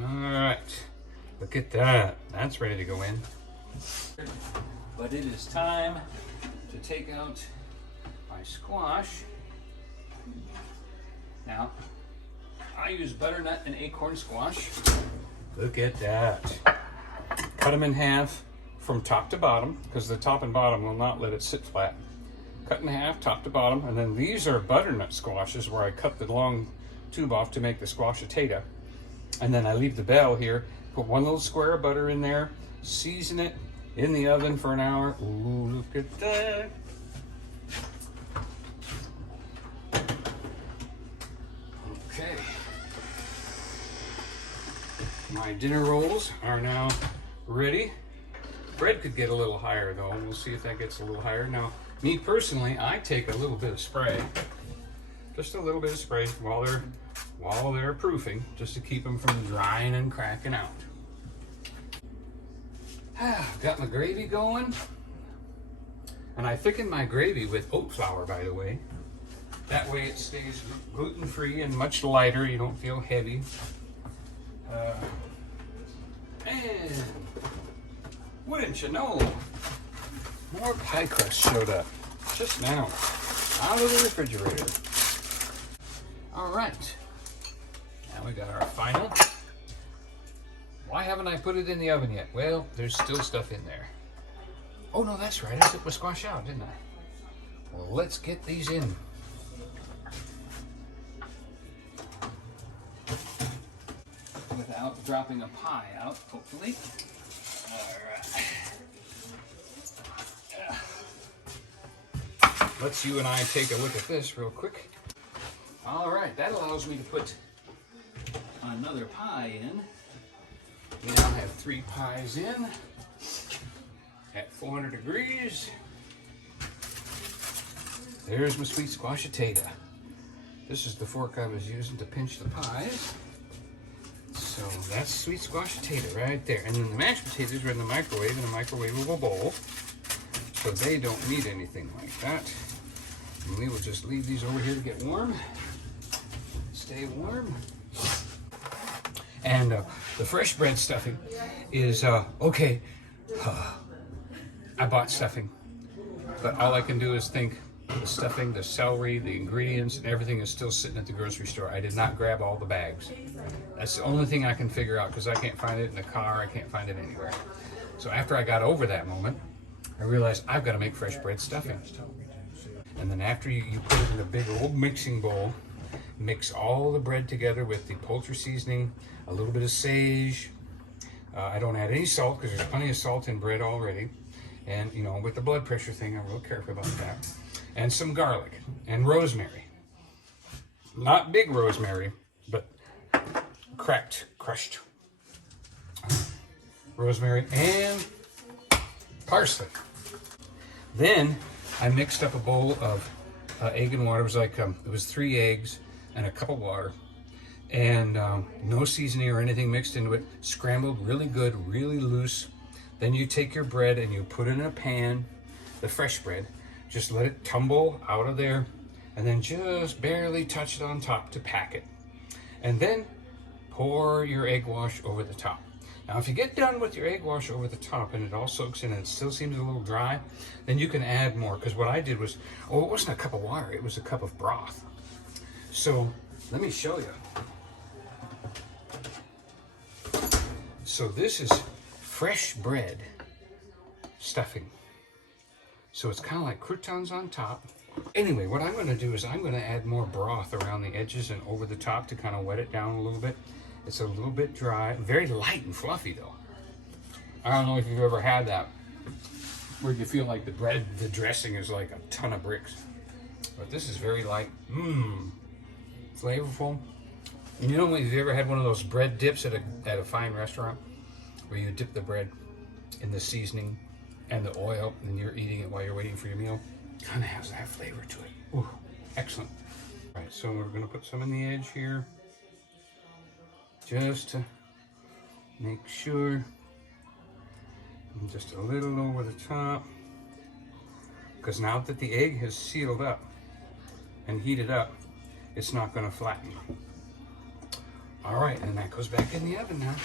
All right, look at that. That's ready to go in. But it is time to take out my squash. Now, I use butternut and acorn squash. Look at that. Cut them in half from top to bottom, because the top and bottom will not let it sit flat. Cut in half, top to bottom, and then these are butternut squashes where I cut the long tube off to make the squashitator. And then I leave the bell here, put 1 little square of butter in there, season it in the oven for an hour. Ooh, look at that. Okay. My dinner rolls are now ready. Bread could get a little higher though. We'll see if that gets a little higher. Now, me personally, I take a little bit of spray. Just a little bit of spray while they're proofing, just to keep them from drying and cracking out. Got my gravy going. And I thicken my gravy with oat flour, by the way. That way it stays gluten-free and much lighter. You don't feel heavy. And wouldn't you know, more pie crust showed up just now out of the refrigerator. All right. Now we got our final. Why haven't I put it in the oven yet? Well, there's still stuff in there. Oh no, that's right. I took my squash out, didn't I? Well, let's get these in. Without dropping a pie out, hopefully. All right. Let's you and I take a look at this real quick. All right, that allows me to put another pie in. We now have 3 pies in at 400 degrees. There's my sweet squashitator. This is the fork I was using to pinch the pies. So that's sweet squashitator right there. And then the mashed potatoes are in the microwave in a microwavable bowl. So they don't need anything like that. And we will just leave these over here to get warm. Stay warm. And the fresh bread stuffing is, okay, I bought stuffing, but all I can do is think the stuffing, the celery, the ingredients, and everything is still sitting at the grocery store. I did not grab all the bags. That's the only thing I can figure out, because I can't find it in the car, I can't find it anywhere. So after I got over that moment, I realized I've got to make fresh bread stuffing. And then after you put it in a big old mixing bowl, mix all the bread together with the poultry seasoning, a little bit of sage. I don't add any salt because there's plenty of salt in bread already. And, you know, with the blood pressure thing, I'm real careful about that. And some garlic and rosemary. Not big rosemary, but crushed rosemary and parsley. Then I mixed up a bowl of egg and water. It was like, it was 3 eggs and a cup of water. And no seasoning or anything mixed into it. Scrambled really good, really loose. Then you take your bread and you put it in a pan, the fresh bread. Just let it tumble out of there and then just barely touch it on top to pack it. And then pour your egg wash over the top. Now, if you get done with your egg wash over the top and it all soaks in and it still seems a little dry, then you can add more. Because what I did was, oh, it wasn't a cup of water, it was a cup of broth. So let me show you. So this is fresh bread stuffing. So it's kind of like croutons on top. Anyway, what I'm going to do is I'm going to add more broth around the edges and over the top to kind of wet it down a little bit. It's a little bit dry, very light and fluffy though. I don't know if you've ever had that, where you feel like the bread, the dressing is like a ton of bricks. But this is very light, flavorful. And you know, if you ever had one of those bread dips at a fine restaurant, where you dip the bread in the seasoning and the oil, and you're eating it while you're waiting for your meal, kind of has that flavor to it. Ooh, excellent. All right, so we're gonna put some in the edge here, just to make sure, and just a little over the top, because now that the egg has sealed up and heated up, it's not gonna flatten. All right, and that goes back in the oven now.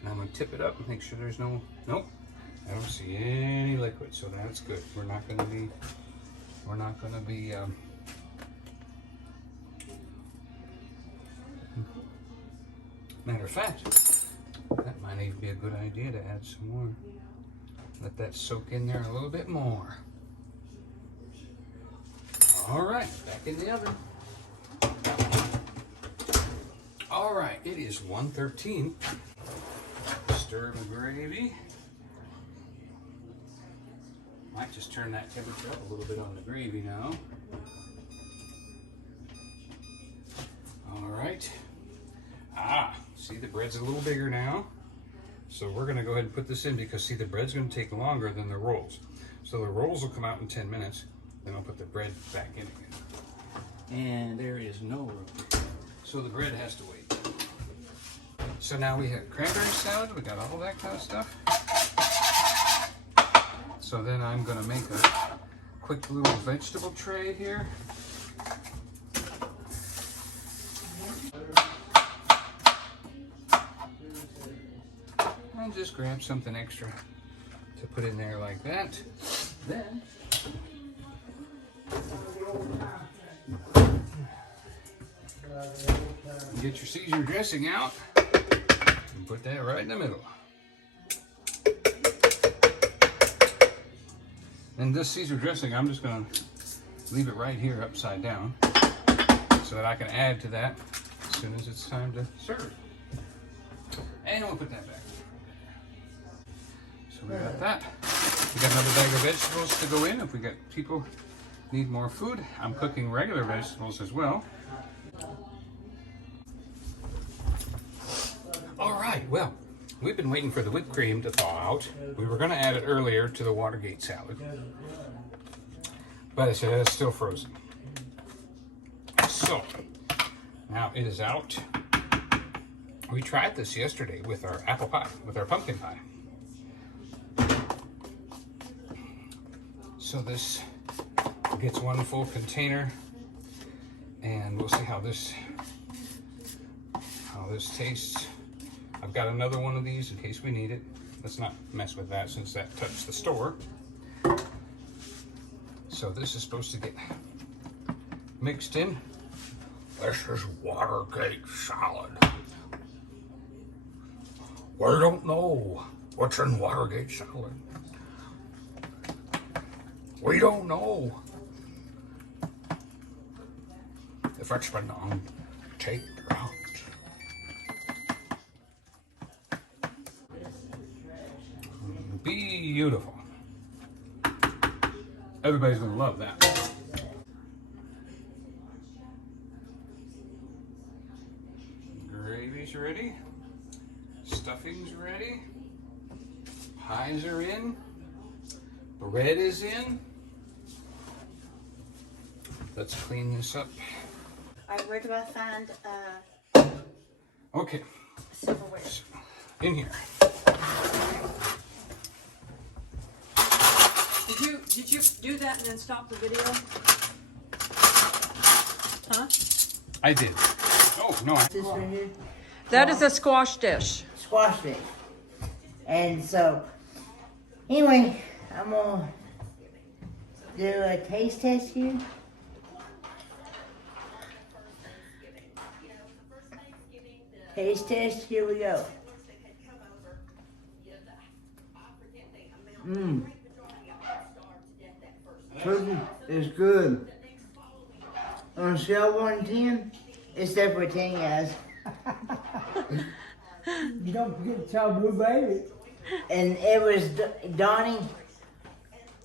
And I'm gonna tip it up and make sure there's nope, I don't see any liquid, so that's good. We're not gonna be, matter of fact, that might even be a good idea to add some more. Let that soak in there a little bit more. All right, back in the oven. All right, it is 1:13. Stir the gravy. Might just turn that temperature up a little bit on the gravy now. All right. See, the bread's a little bigger now. So we're gonna go ahead and put this in because see, the bread's gonna take longer than the rolls. So the rolls will come out in 10 minutes. Then I'll put the bread back in again. And there is no room. So the bread has to wait. So now we have cranberry salad, we got all that kind of stuff. So then I'm gonna make a quick little vegetable tray here. And just grab something extra to put in there like that. Then get your Caesar dressing out and put that right in the middle. And this Caesar dressing, I'm just going to leave it right here upside down so that I can add to that as soon as it's time to serve. And we'll put that back. So we got that. We got another bag of vegetables to go in if we got people need more food. I'm cooking regular vegetables as well. All right, well, we've been waiting for the whipped cream to thaw out. We were going to add it earlier to the Watergate salad, but it's still frozen. So, now it is out. We tried this yesterday with our apple pie, with our pumpkin pie. So this gets one full container, and we'll see how this tastes. I've got another one of these in case we need it. Let's not mess with that since that touched the store. So this is supposed to get mixed in. This is Watergate salad. We don't know what's in Watergate salad. We don't know if it's been taped out. Beautiful. Everybody's gonna love that. Gravy's ready. Stuffing's ready. Pies are in. Bread is in. let's clean this up. All right, where do I find Okay, silverware? in here. Did you do that and then stop the video? Huh? I did. Oh, no. This right here, That is a squash dish. squash fish. And so, anyway, I'm gonna do a taste test here. Taste test, here we go. Turkey is good. On a scale of 1 to 10, it's definitely 10, guys. You don't forget to tell Blue Baby. And it was Donny,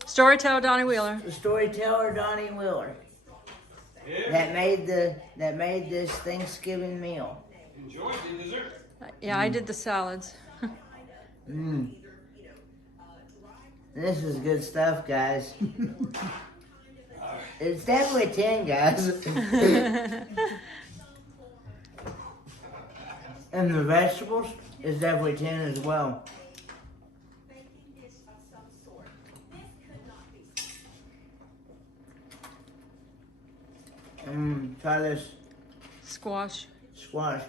Storyteller Donny Wheeler. the storyteller Donny Wheeler, that made this Thanksgiving meal. Enjoy the dessert. Yeah, I did the salads. This is good stuff, guys. It's definitely 10, guys. And the vegetables is definitely 10 as well. Try this Squash. squash.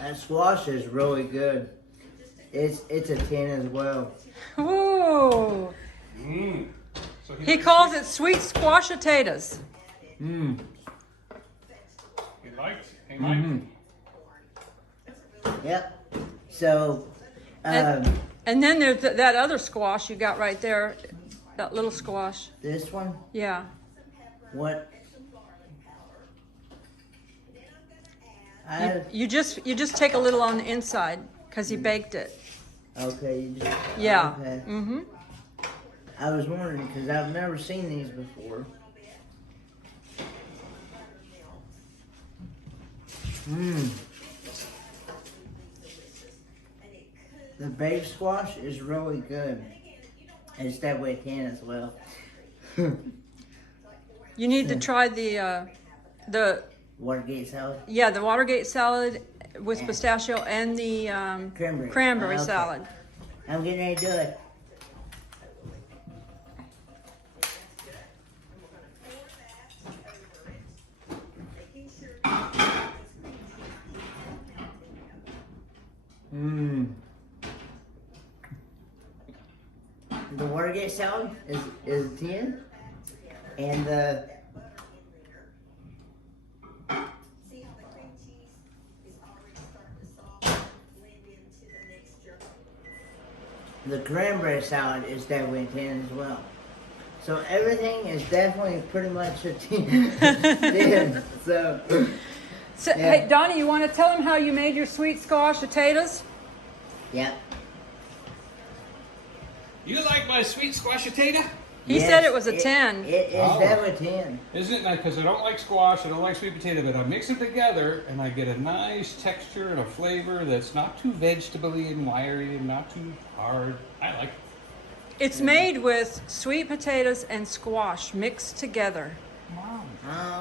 That squash is really good. It's a 10 as well. Ooh. So He calls it sweet squash potatoes. He liked it. Yep. So, And then there's that other squash you got right there. That little squash. this one, Yeah. what? You just take a little on the inside because he baked it. Okay, you just, Yeah. Okay. Mm-hmm. I was wondering because I've never seen these before. The baked squash is really good. It's definitely a 10 as well. You need to try the Watergate salad. the Watergate salad with pistachio and the Cranberry. Okay. salad. I'm getting ready to do it. The Watergate salad is 10, and the cranberry salad is definitely a 10 as well. So everything is definitely pretty much a 10. 10. So So, Yeah. Hey, Donnie, you want to tell him how you made your sweet squash potatoes? yeah. You like my sweet squash potato? He Yes, said it was a 10. It is Oh. definitely 10. Isn't it? Because I don't like squash, I don't like sweet potato, but I mix them together and I get a nice texture and a flavor that's not too vegetable-y and wiry and not too hard. I like it. It's made with sweet potatoes and squash mixed together. Oh,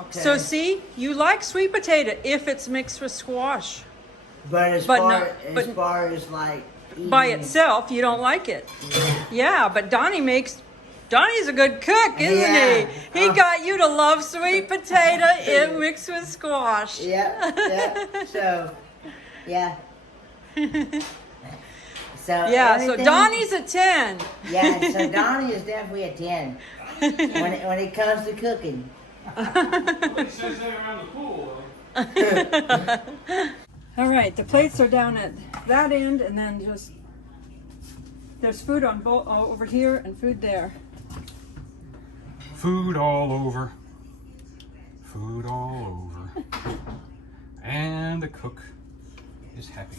okay. So see, you like sweet potato if it's mixed with squash. but as but far not- as but- far as like By eating- itself, you don't like it. Yeah, but Donnie's a good cook, isn't Yeah. he? He got you to love sweet potato in mixed with squash. Yeah, yeah. So, yeah. So Yeah, so everything- Donnie's a 10. Yeah, so Donnie is definitely a 10 when it comes to cooking. Nobody says that around the pool. All right, the plates are down at that end, and then just there's food on both over here and food there. Food all over. Food all over. And the cook is happy.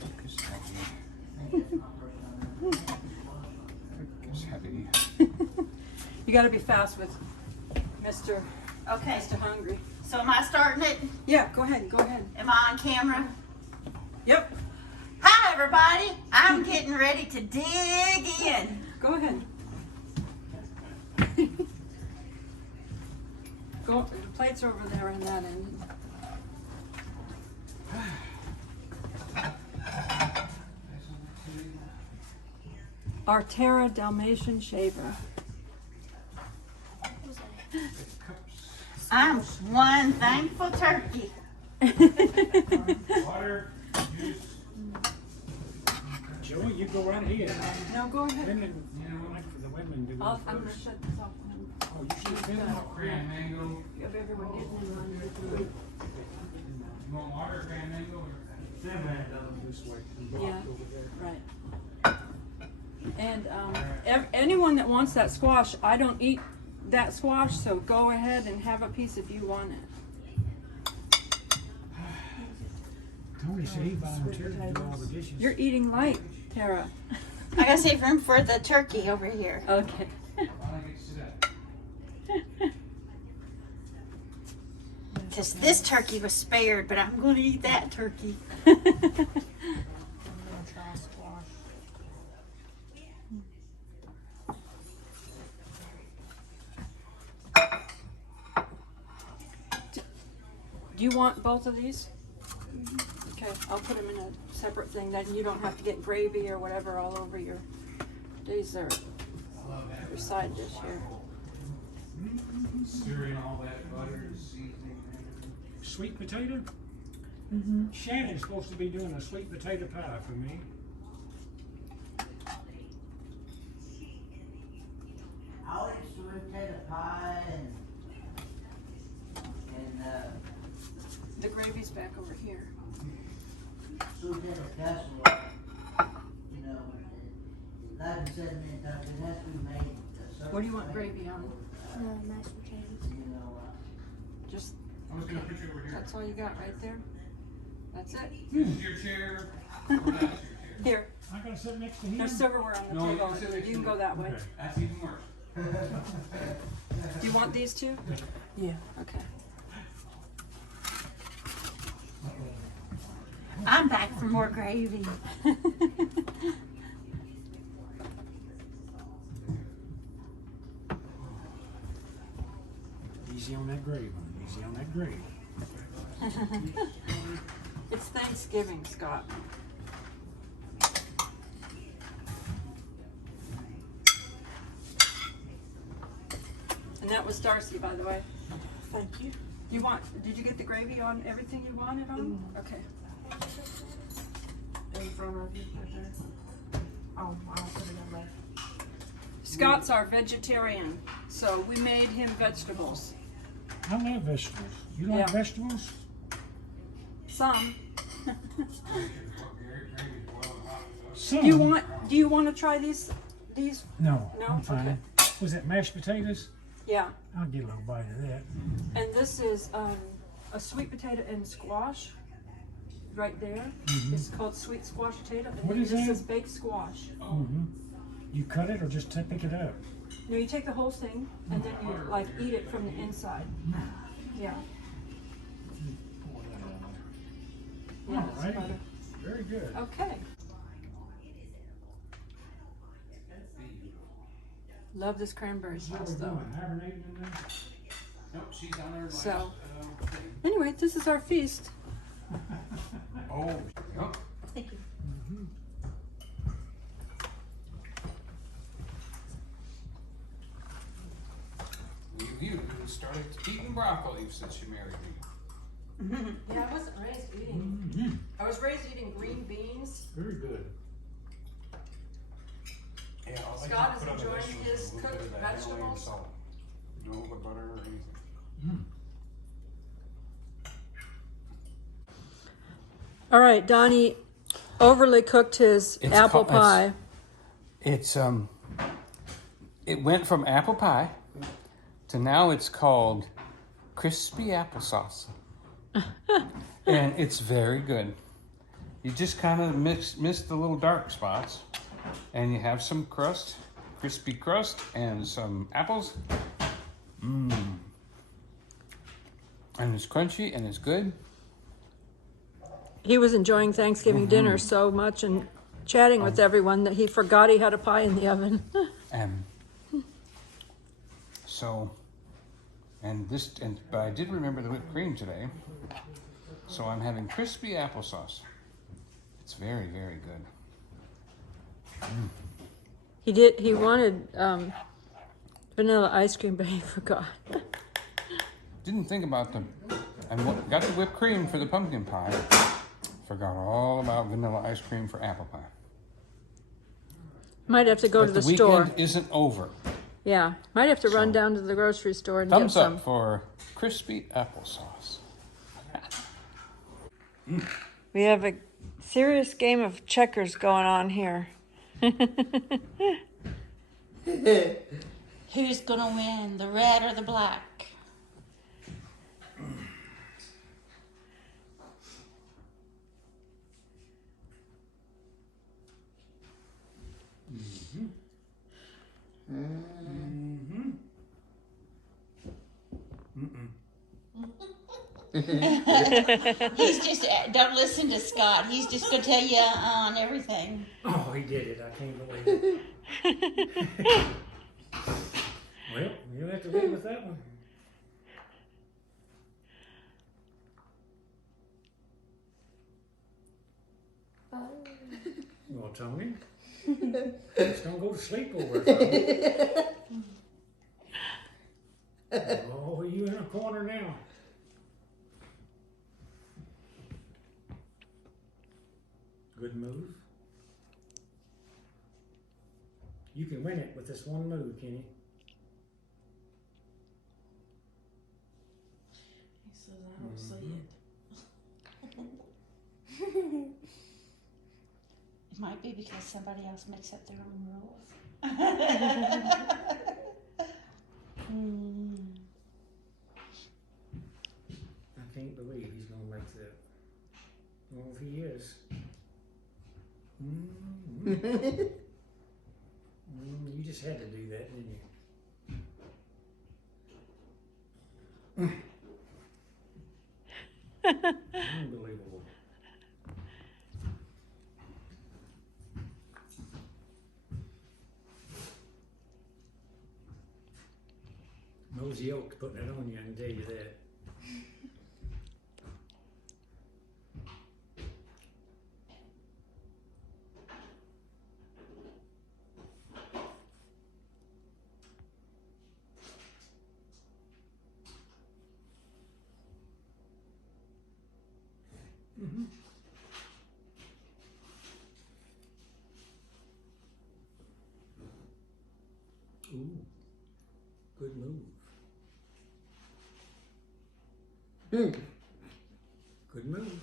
Cook is happy. Cook is happy. You got to be fast with Mr. Okay, Hungry. so So am I starting it? Yeah, go ahead, go ahead. Am I on camera? Yep, Hi, everybody. I'm getting ready to dig in. go ahead. Go, the plates are over there on that end. Our Terra Dalmatian shaver. I'm one thankful turkey. Water, juice. Joey, you go right ahead. No, go ahead. Women, you know, like for the women to go I'm gonna first. shut this off. Oh, you should have been out. Cran mango. You have everyone getting in line with the You want water, cran mango, or? This way. And Yeah. blocked over there. right. And anyone that wants that squash, I don't eat that squash, so go ahead and have a piece if you want it. Tony said he volunteered to do all the dishes. You're eating light, Tara. I gotta save room for the turkey over here. Okay. Because this turkey was spared, but I'm gonna eat that turkey. Do you want both of these? Okay, I'll put them in a separate thing. Then you don't have to get gravy or whatever all over your dessert. Your side dish here. Stirring all that butter and seasoning. Sweet potato? Shannon's supposed to be doing a sweet potato pie for me. I'll eat sweet potato pie and The gravy's back over here. sweet potato casserole. You know, like I said many times, it has to be made a certain What do you want way. gravy on? Mashed potatoes. You know, Just, I'm just gonna put you over here. that's all you got right there? That's it? This is your chair. Or that's your chair. Here, I gotta sit next to him. there's silverware on the No, you table. can sit next You to can me. go that way. Okay. That's even worse. Do you want these two? Yeah. Okay. I'm back for more gravy. Easy on that gravy. Easy on that gravy. It's Thanksgiving, Scott. And that was Darcie, by the way. Thank you. Did you get the gravy on everything you wanted on? Okay. In front of you. Oh, I'll put it in there. Scott's our vegetarian, so we made him vegetables. I love vegetables. You like Yeah. vegetables? Some. Some. Do you want to try these? No, No? I'm fine. Okay. Was that mashed potatoes? Yeah. I'll get a little bite of that. And this is a sweet potato and squash. Right there. It's called sweet squash potato. And What then is this that? is baked squash. You cut it or just pick it up? No, you take the whole thing and then you like eat it from the inside. Yeah. Yeah, that's Alright. butter. Very good. Okay. Love this cranberry sauce What we're though. doing, hibernating in there? Nope, she's on her last, So. thing. Anyway, this is our feast. Oh, yep. Thank you. You started eating broccoli since you married me. Yeah, I wasn't raised eating. I was raised eating green beans. Very good. Yeah, I'll let Scott you is put on the enjoying vegetables his with a little cooked bit of that Himalayan vegetables. salt. No butter or anything. All right, Donnie overly cooked his It's apple called- pie. It went from apple pie to now it's called crispy applesauce. And it's very good. You just kind of miss the little dark spots, and you have some crust, crispy crust, and some apples. And it's crunchy and it's good. He was enjoying Thanksgiving dinner so much and chatting with everyone that he forgot he had a pie in the oven. And so, but I did remember the whipped cream today. So I'm having crispy applesauce. It's very, very good. He wanted vanilla ice cream, but he forgot. Didn't think about got the whipped cream for the pumpkin pie. Forgot all about vanilla ice cream for apple pie. Might have to go to the store. The weekend isn't over. Yeah, might have to run down to the grocery store and get Thumbs some. up for crispy applesauce. We have a serious game of checkers going on here. Who's gonna win, the red or the black? He's just, don't listen to Scott. He's just gonna tell you on everything. Oh, he did it. I can't believe it. Well, you'll have to live with that one. Well, Tony, just don't go to sleep over it. Oh, you in a corner now. Good move. You can win it with this one move, Kenny. He says, I don't see it. It might be because somebody else makes up their own rules. I can't believe he's gonna make that. Well, if he is. You just had to do that, didn't you? Unbelievable. Nosy Oak putting it on you, I can tell you that. Ooh, good move. Good move.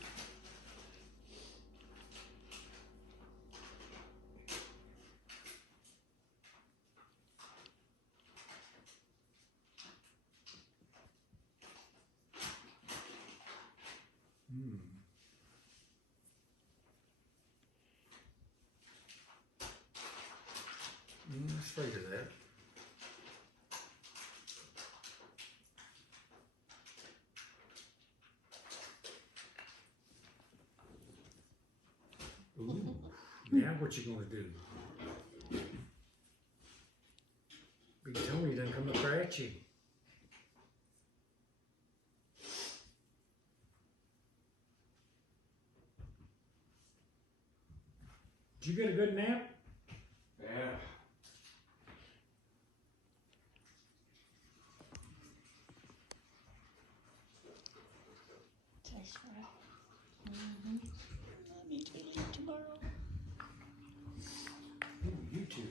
Straight to that. Ooh, now what you gonna do? Big Tony done come up there at you. Did you get a good nap? Yeah. Tastes right. I need to leave tomorrow. Ooh, you too.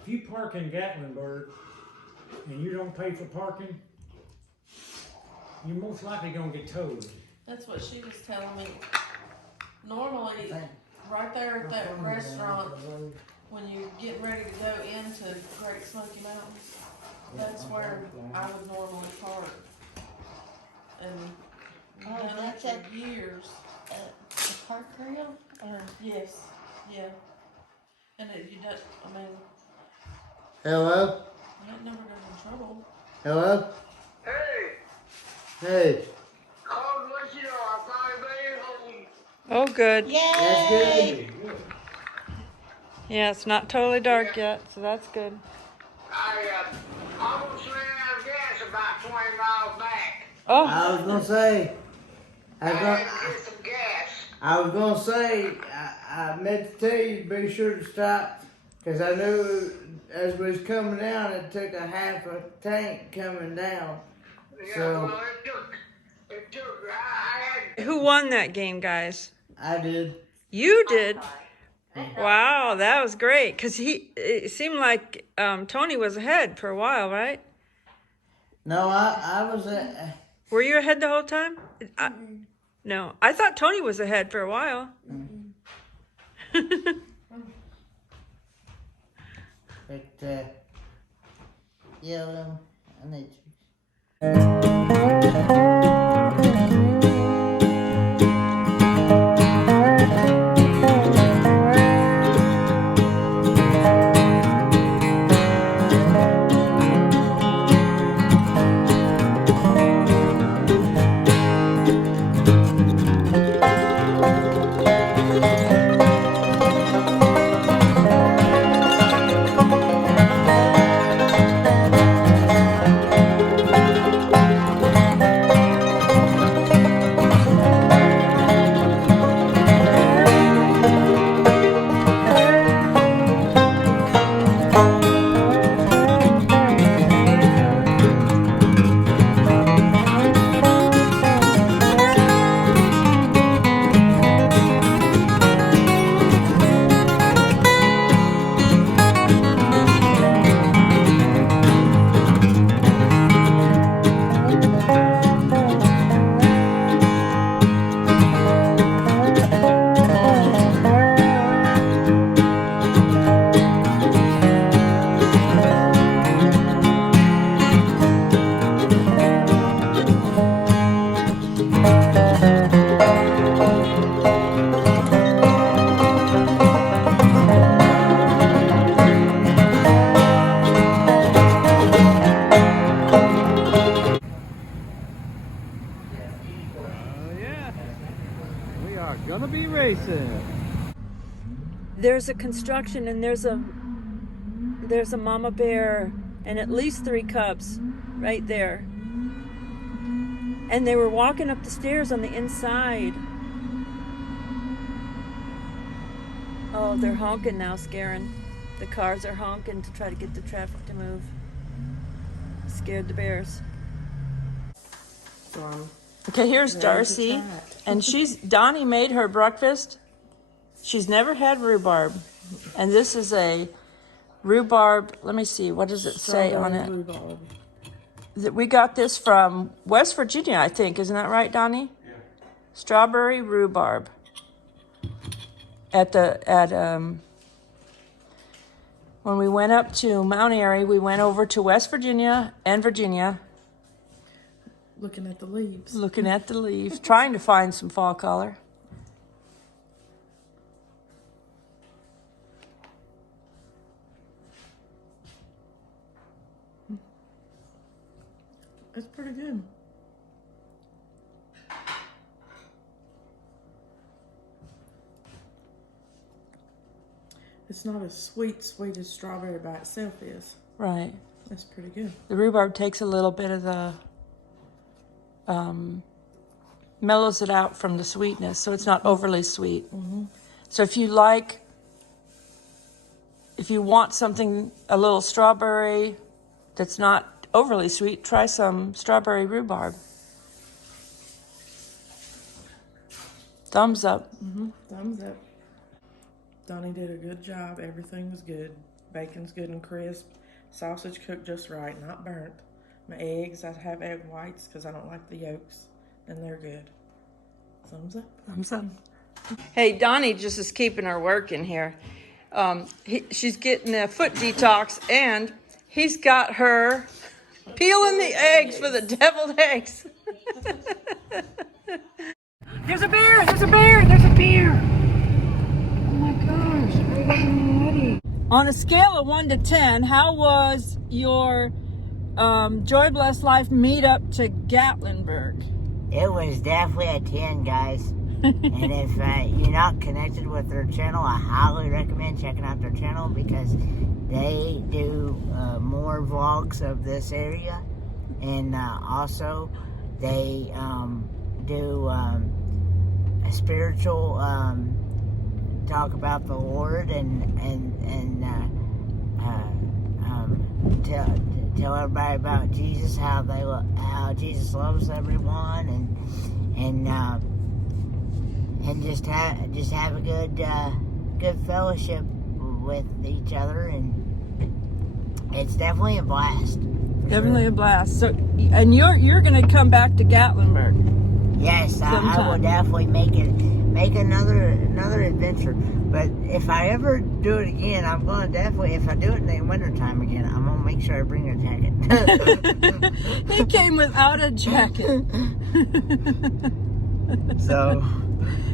If you park in Gatlinburg and you don't pay for parking, you're most likely gonna get towed. That's what she was telling me. Normally, right there at that restaurant, when you're getting ready to go into Great Smoky Mountains, that's where I would normally park. And Oh, I've done that's that for years. The park rail? Or Yes, yeah. And you don't, I mean, hello? you ain't never been in trouble. Hello? Hey, Hey. called let you know I finally made it home. Oh, good. That's good. Yeah, it's not totally dark yet, so that's good. I almost ran out of gas about 20 miles back. Oh, I was gonna say, I had to get some gas. I was gonna say, I meant to tell you to be sure to stop, cause I knew as we was coming down, it took a half a tank coming down. Yeah, So- well, I had, who won that game, guys? I did. You did. Wow, that was great. Because it seemed like Tony was ahead for a while, right? No, I was Were you ahead the whole time? No, I thought Tony was ahead for a while. but, yeah, well, I need you. Gonna be racing. There's a construction and there's a mama bear and at least 3 cubs right there. And they were walking up the stairs on the inside. Oh, they're honking now, scaring. The cars are honking to try to get the traffic to move. Scared the bears. Okay, here's Darcie. And Donny made her breakfast. She's never had rhubarb. And this is a rhubarb, let me see, what does it say on it? Rhubarb. We got this from West Virginia, I think. Isn't that right, Donny? Yeah. Strawberry rhubarb. When we went up to Mount Airy, we went over to West Virginia and Virginia. Looking at the leaves. Looking at the leaves, trying to find some fall color. It's pretty good. It's not as sweet as strawberry by itself is. Right. That's pretty good. The rhubarb takes a little bit of the, mellows it out from the sweetness, so it's not overly sweet. Mm-hmm. So if you want something, a little strawberry that's not overly sweet, try some strawberry rhubarb. Thumbs up. Mm-hmm. Thumbs up. Donny did a good job. Everything was good. Bacon's good and crisp. Sausage cooked just right, not burnt. My eggs, I have egg whites because I don't like the yolks, and they're good. Thumbs up. Thumbs up. Hey, Donnie just is keeping her working here. She's getting a foot detox, and he's got her peeling the eggs for the deviled eggs. There's a bear! There's a bear! There's a bear! Oh my gosh, are you getting ready? On a scale of 1 to 10, how was your Joy Blessed Life meetup to Gatlinburg? It was definitely a 10, guys. And if you're not connected with their channel, I highly recommend checking out their channel because they do more vlogs of this area. And also, they do a spiritual talk about the Lord and tell everybody about Jesus, how Jesus loves everyone, and just have a good fellowship with each other, and it's definitely a blast. Definitely a blast. So, and you're going to come back to Gatlinburg. Yes, I will definitely make another adventure. But if I ever do it again, I'm going to definitely, if I do it in the wintertime again, I'm going to make sure I bring a jacket. He came without a jacket. So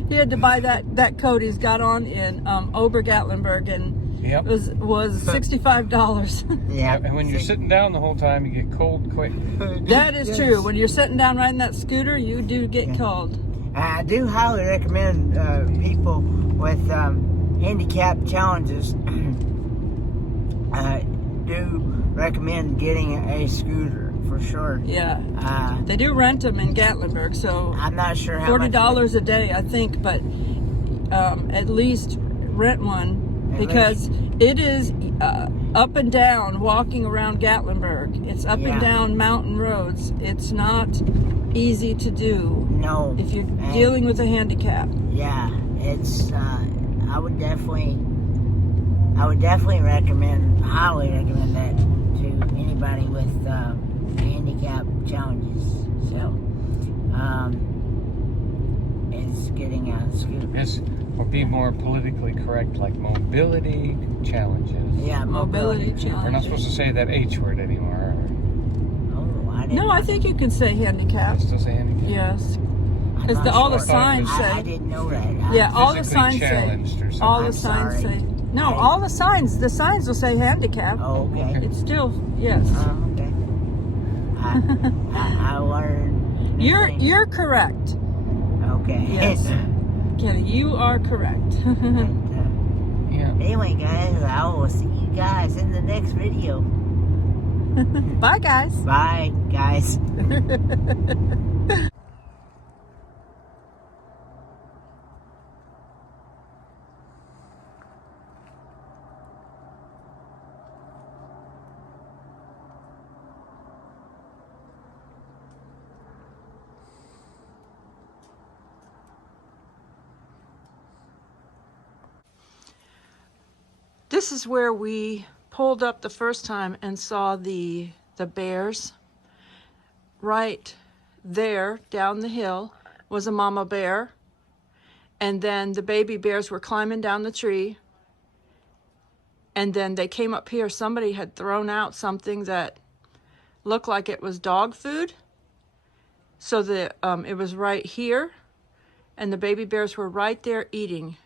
he had to buy that coat he's got on in Ober Gatlinburg, and Yep. it was $65. yeah, And when you're sitting down the whole time, you get cold quick. That is true. When you're sitting down riding that scooter, you do get cold. I do highly recommend people with handicap challenges do recommend getting a scooter for sure. Yeah. They do rent them in Gatlinburg, so I'm not sure how much $40 a day, I think, but at least rent one because it is up and down walking around Gatlinburg. It's up and down mountain roads. It's not easy to do. No. If you're dealing with a handicap. Yeah, it's I would definitely highly recommend that to anybody with handicap challenges. So it's getting a scooter. Yes, or be more politically correct, like mobility challenges. Yeah, Mobility We're not challenges. supposed to say that H word anymore. Oh, I didn't No, I think you can say handicap. Still say handicap. Yes. I'm Because not all the sure. signs I say. didn't know that. Yeah, all the Physically signs say. challenged or something. All the I'm signs sorry. say. No, all the signs will say handicap. Oh, okay. It's still, yes. Okay. I learned. You're correct. Okay. Yes. Kenny, you are correct. Yeah. Anyway, guys, I will see you guys in the next video. Bye, guys. Bye, guys. This is where we pulled up the first time and saw the bears. Right there down the hill was a mama bear, and then the baby bears were climbing down the tree, and then they came up here. Somebody had thrown out something that looked like it was dog food, so it was right here, and the baby bears were right there eating.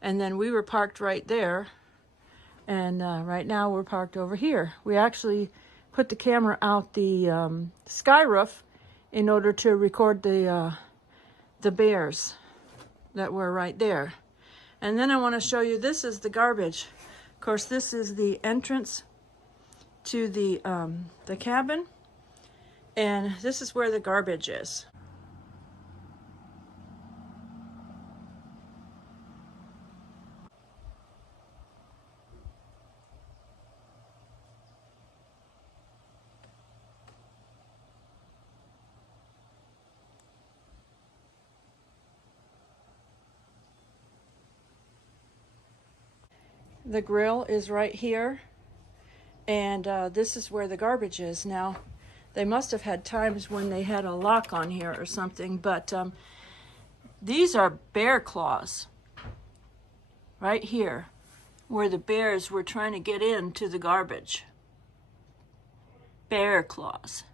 And then we were parked right there. And right now we're parked over here. We actually put the camera out the sky roof in order to record the bears that were right there. And then I want to show you, this is the garbage. Of course, this is the entrance to the cabin. And this is where the garbage is. The grill is right here, and this is where the garbage is. Now, they must have had times when they had a lock on here or something, but These are bear claws. Right here, where the bears were trying to get into the garbage. Bear claws.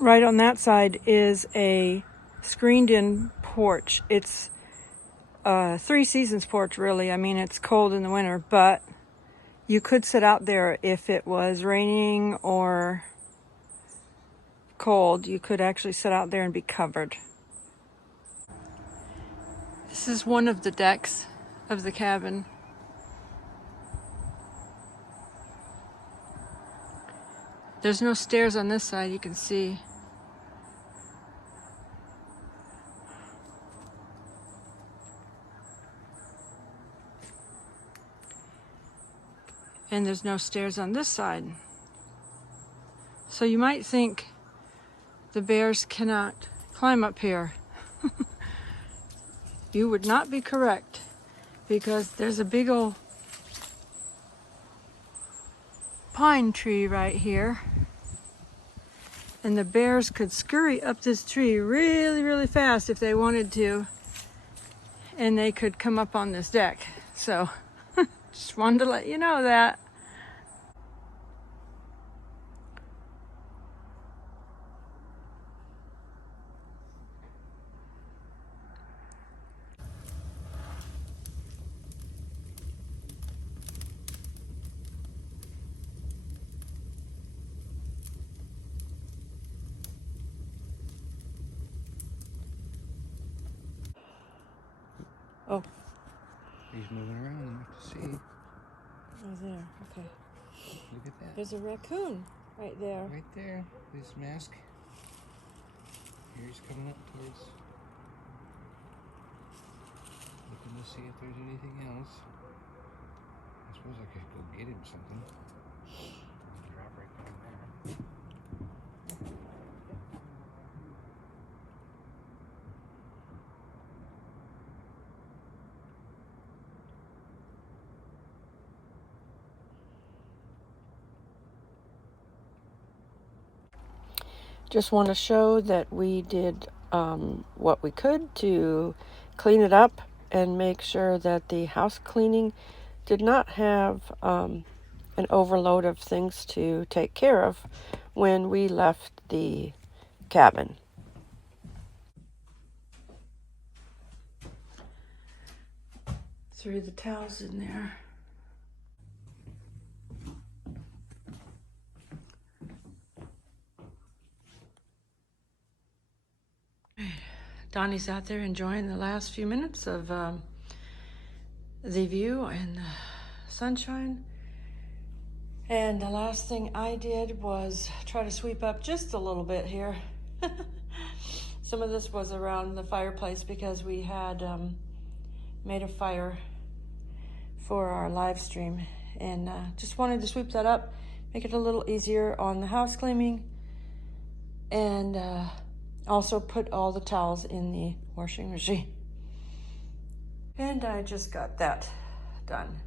Right on that side is a screened-in porch. It's a Three Seasons porch, really. I mean, it's cold in the winter, but you could sit out there if it was raining or cold. You could actually sit out there and be covered. This is one of the decks of the cabin. There's no stairs on this side, you can see. And there's no stairs on this side. So you might think the bears cannot climb up here. You would not be correct, because there's a big old pine tree right here. And the bears could scurry up this tree really, really fast if they wanted to. And they could come up on this deck. So, just wanted to let you know that. Oh. He's moving around. I have to see. Oh, there. Okay. Look at that. There's a raccoon right there. Right there. His mask. Here he's coming up towards. Looking to see if there's anything else. I suppose I could go get him something. Drop right down there. Just want to show that we did what we could to clean it up and make sure that the house cleaning did not have an overload of things to take care of when we left the cabin. Threw the towels in there. Donnie's out there enjoying the last few minutes of the view and the sunshine. And the last thing I did was try to sweep up just a little bit here. Some of this was around the fireplace because we had made a fire for our live stream. And just wanted to sweep that up, make it a little easier on the house cleaning. And also put all the towels in the washing machine. And I just got that done.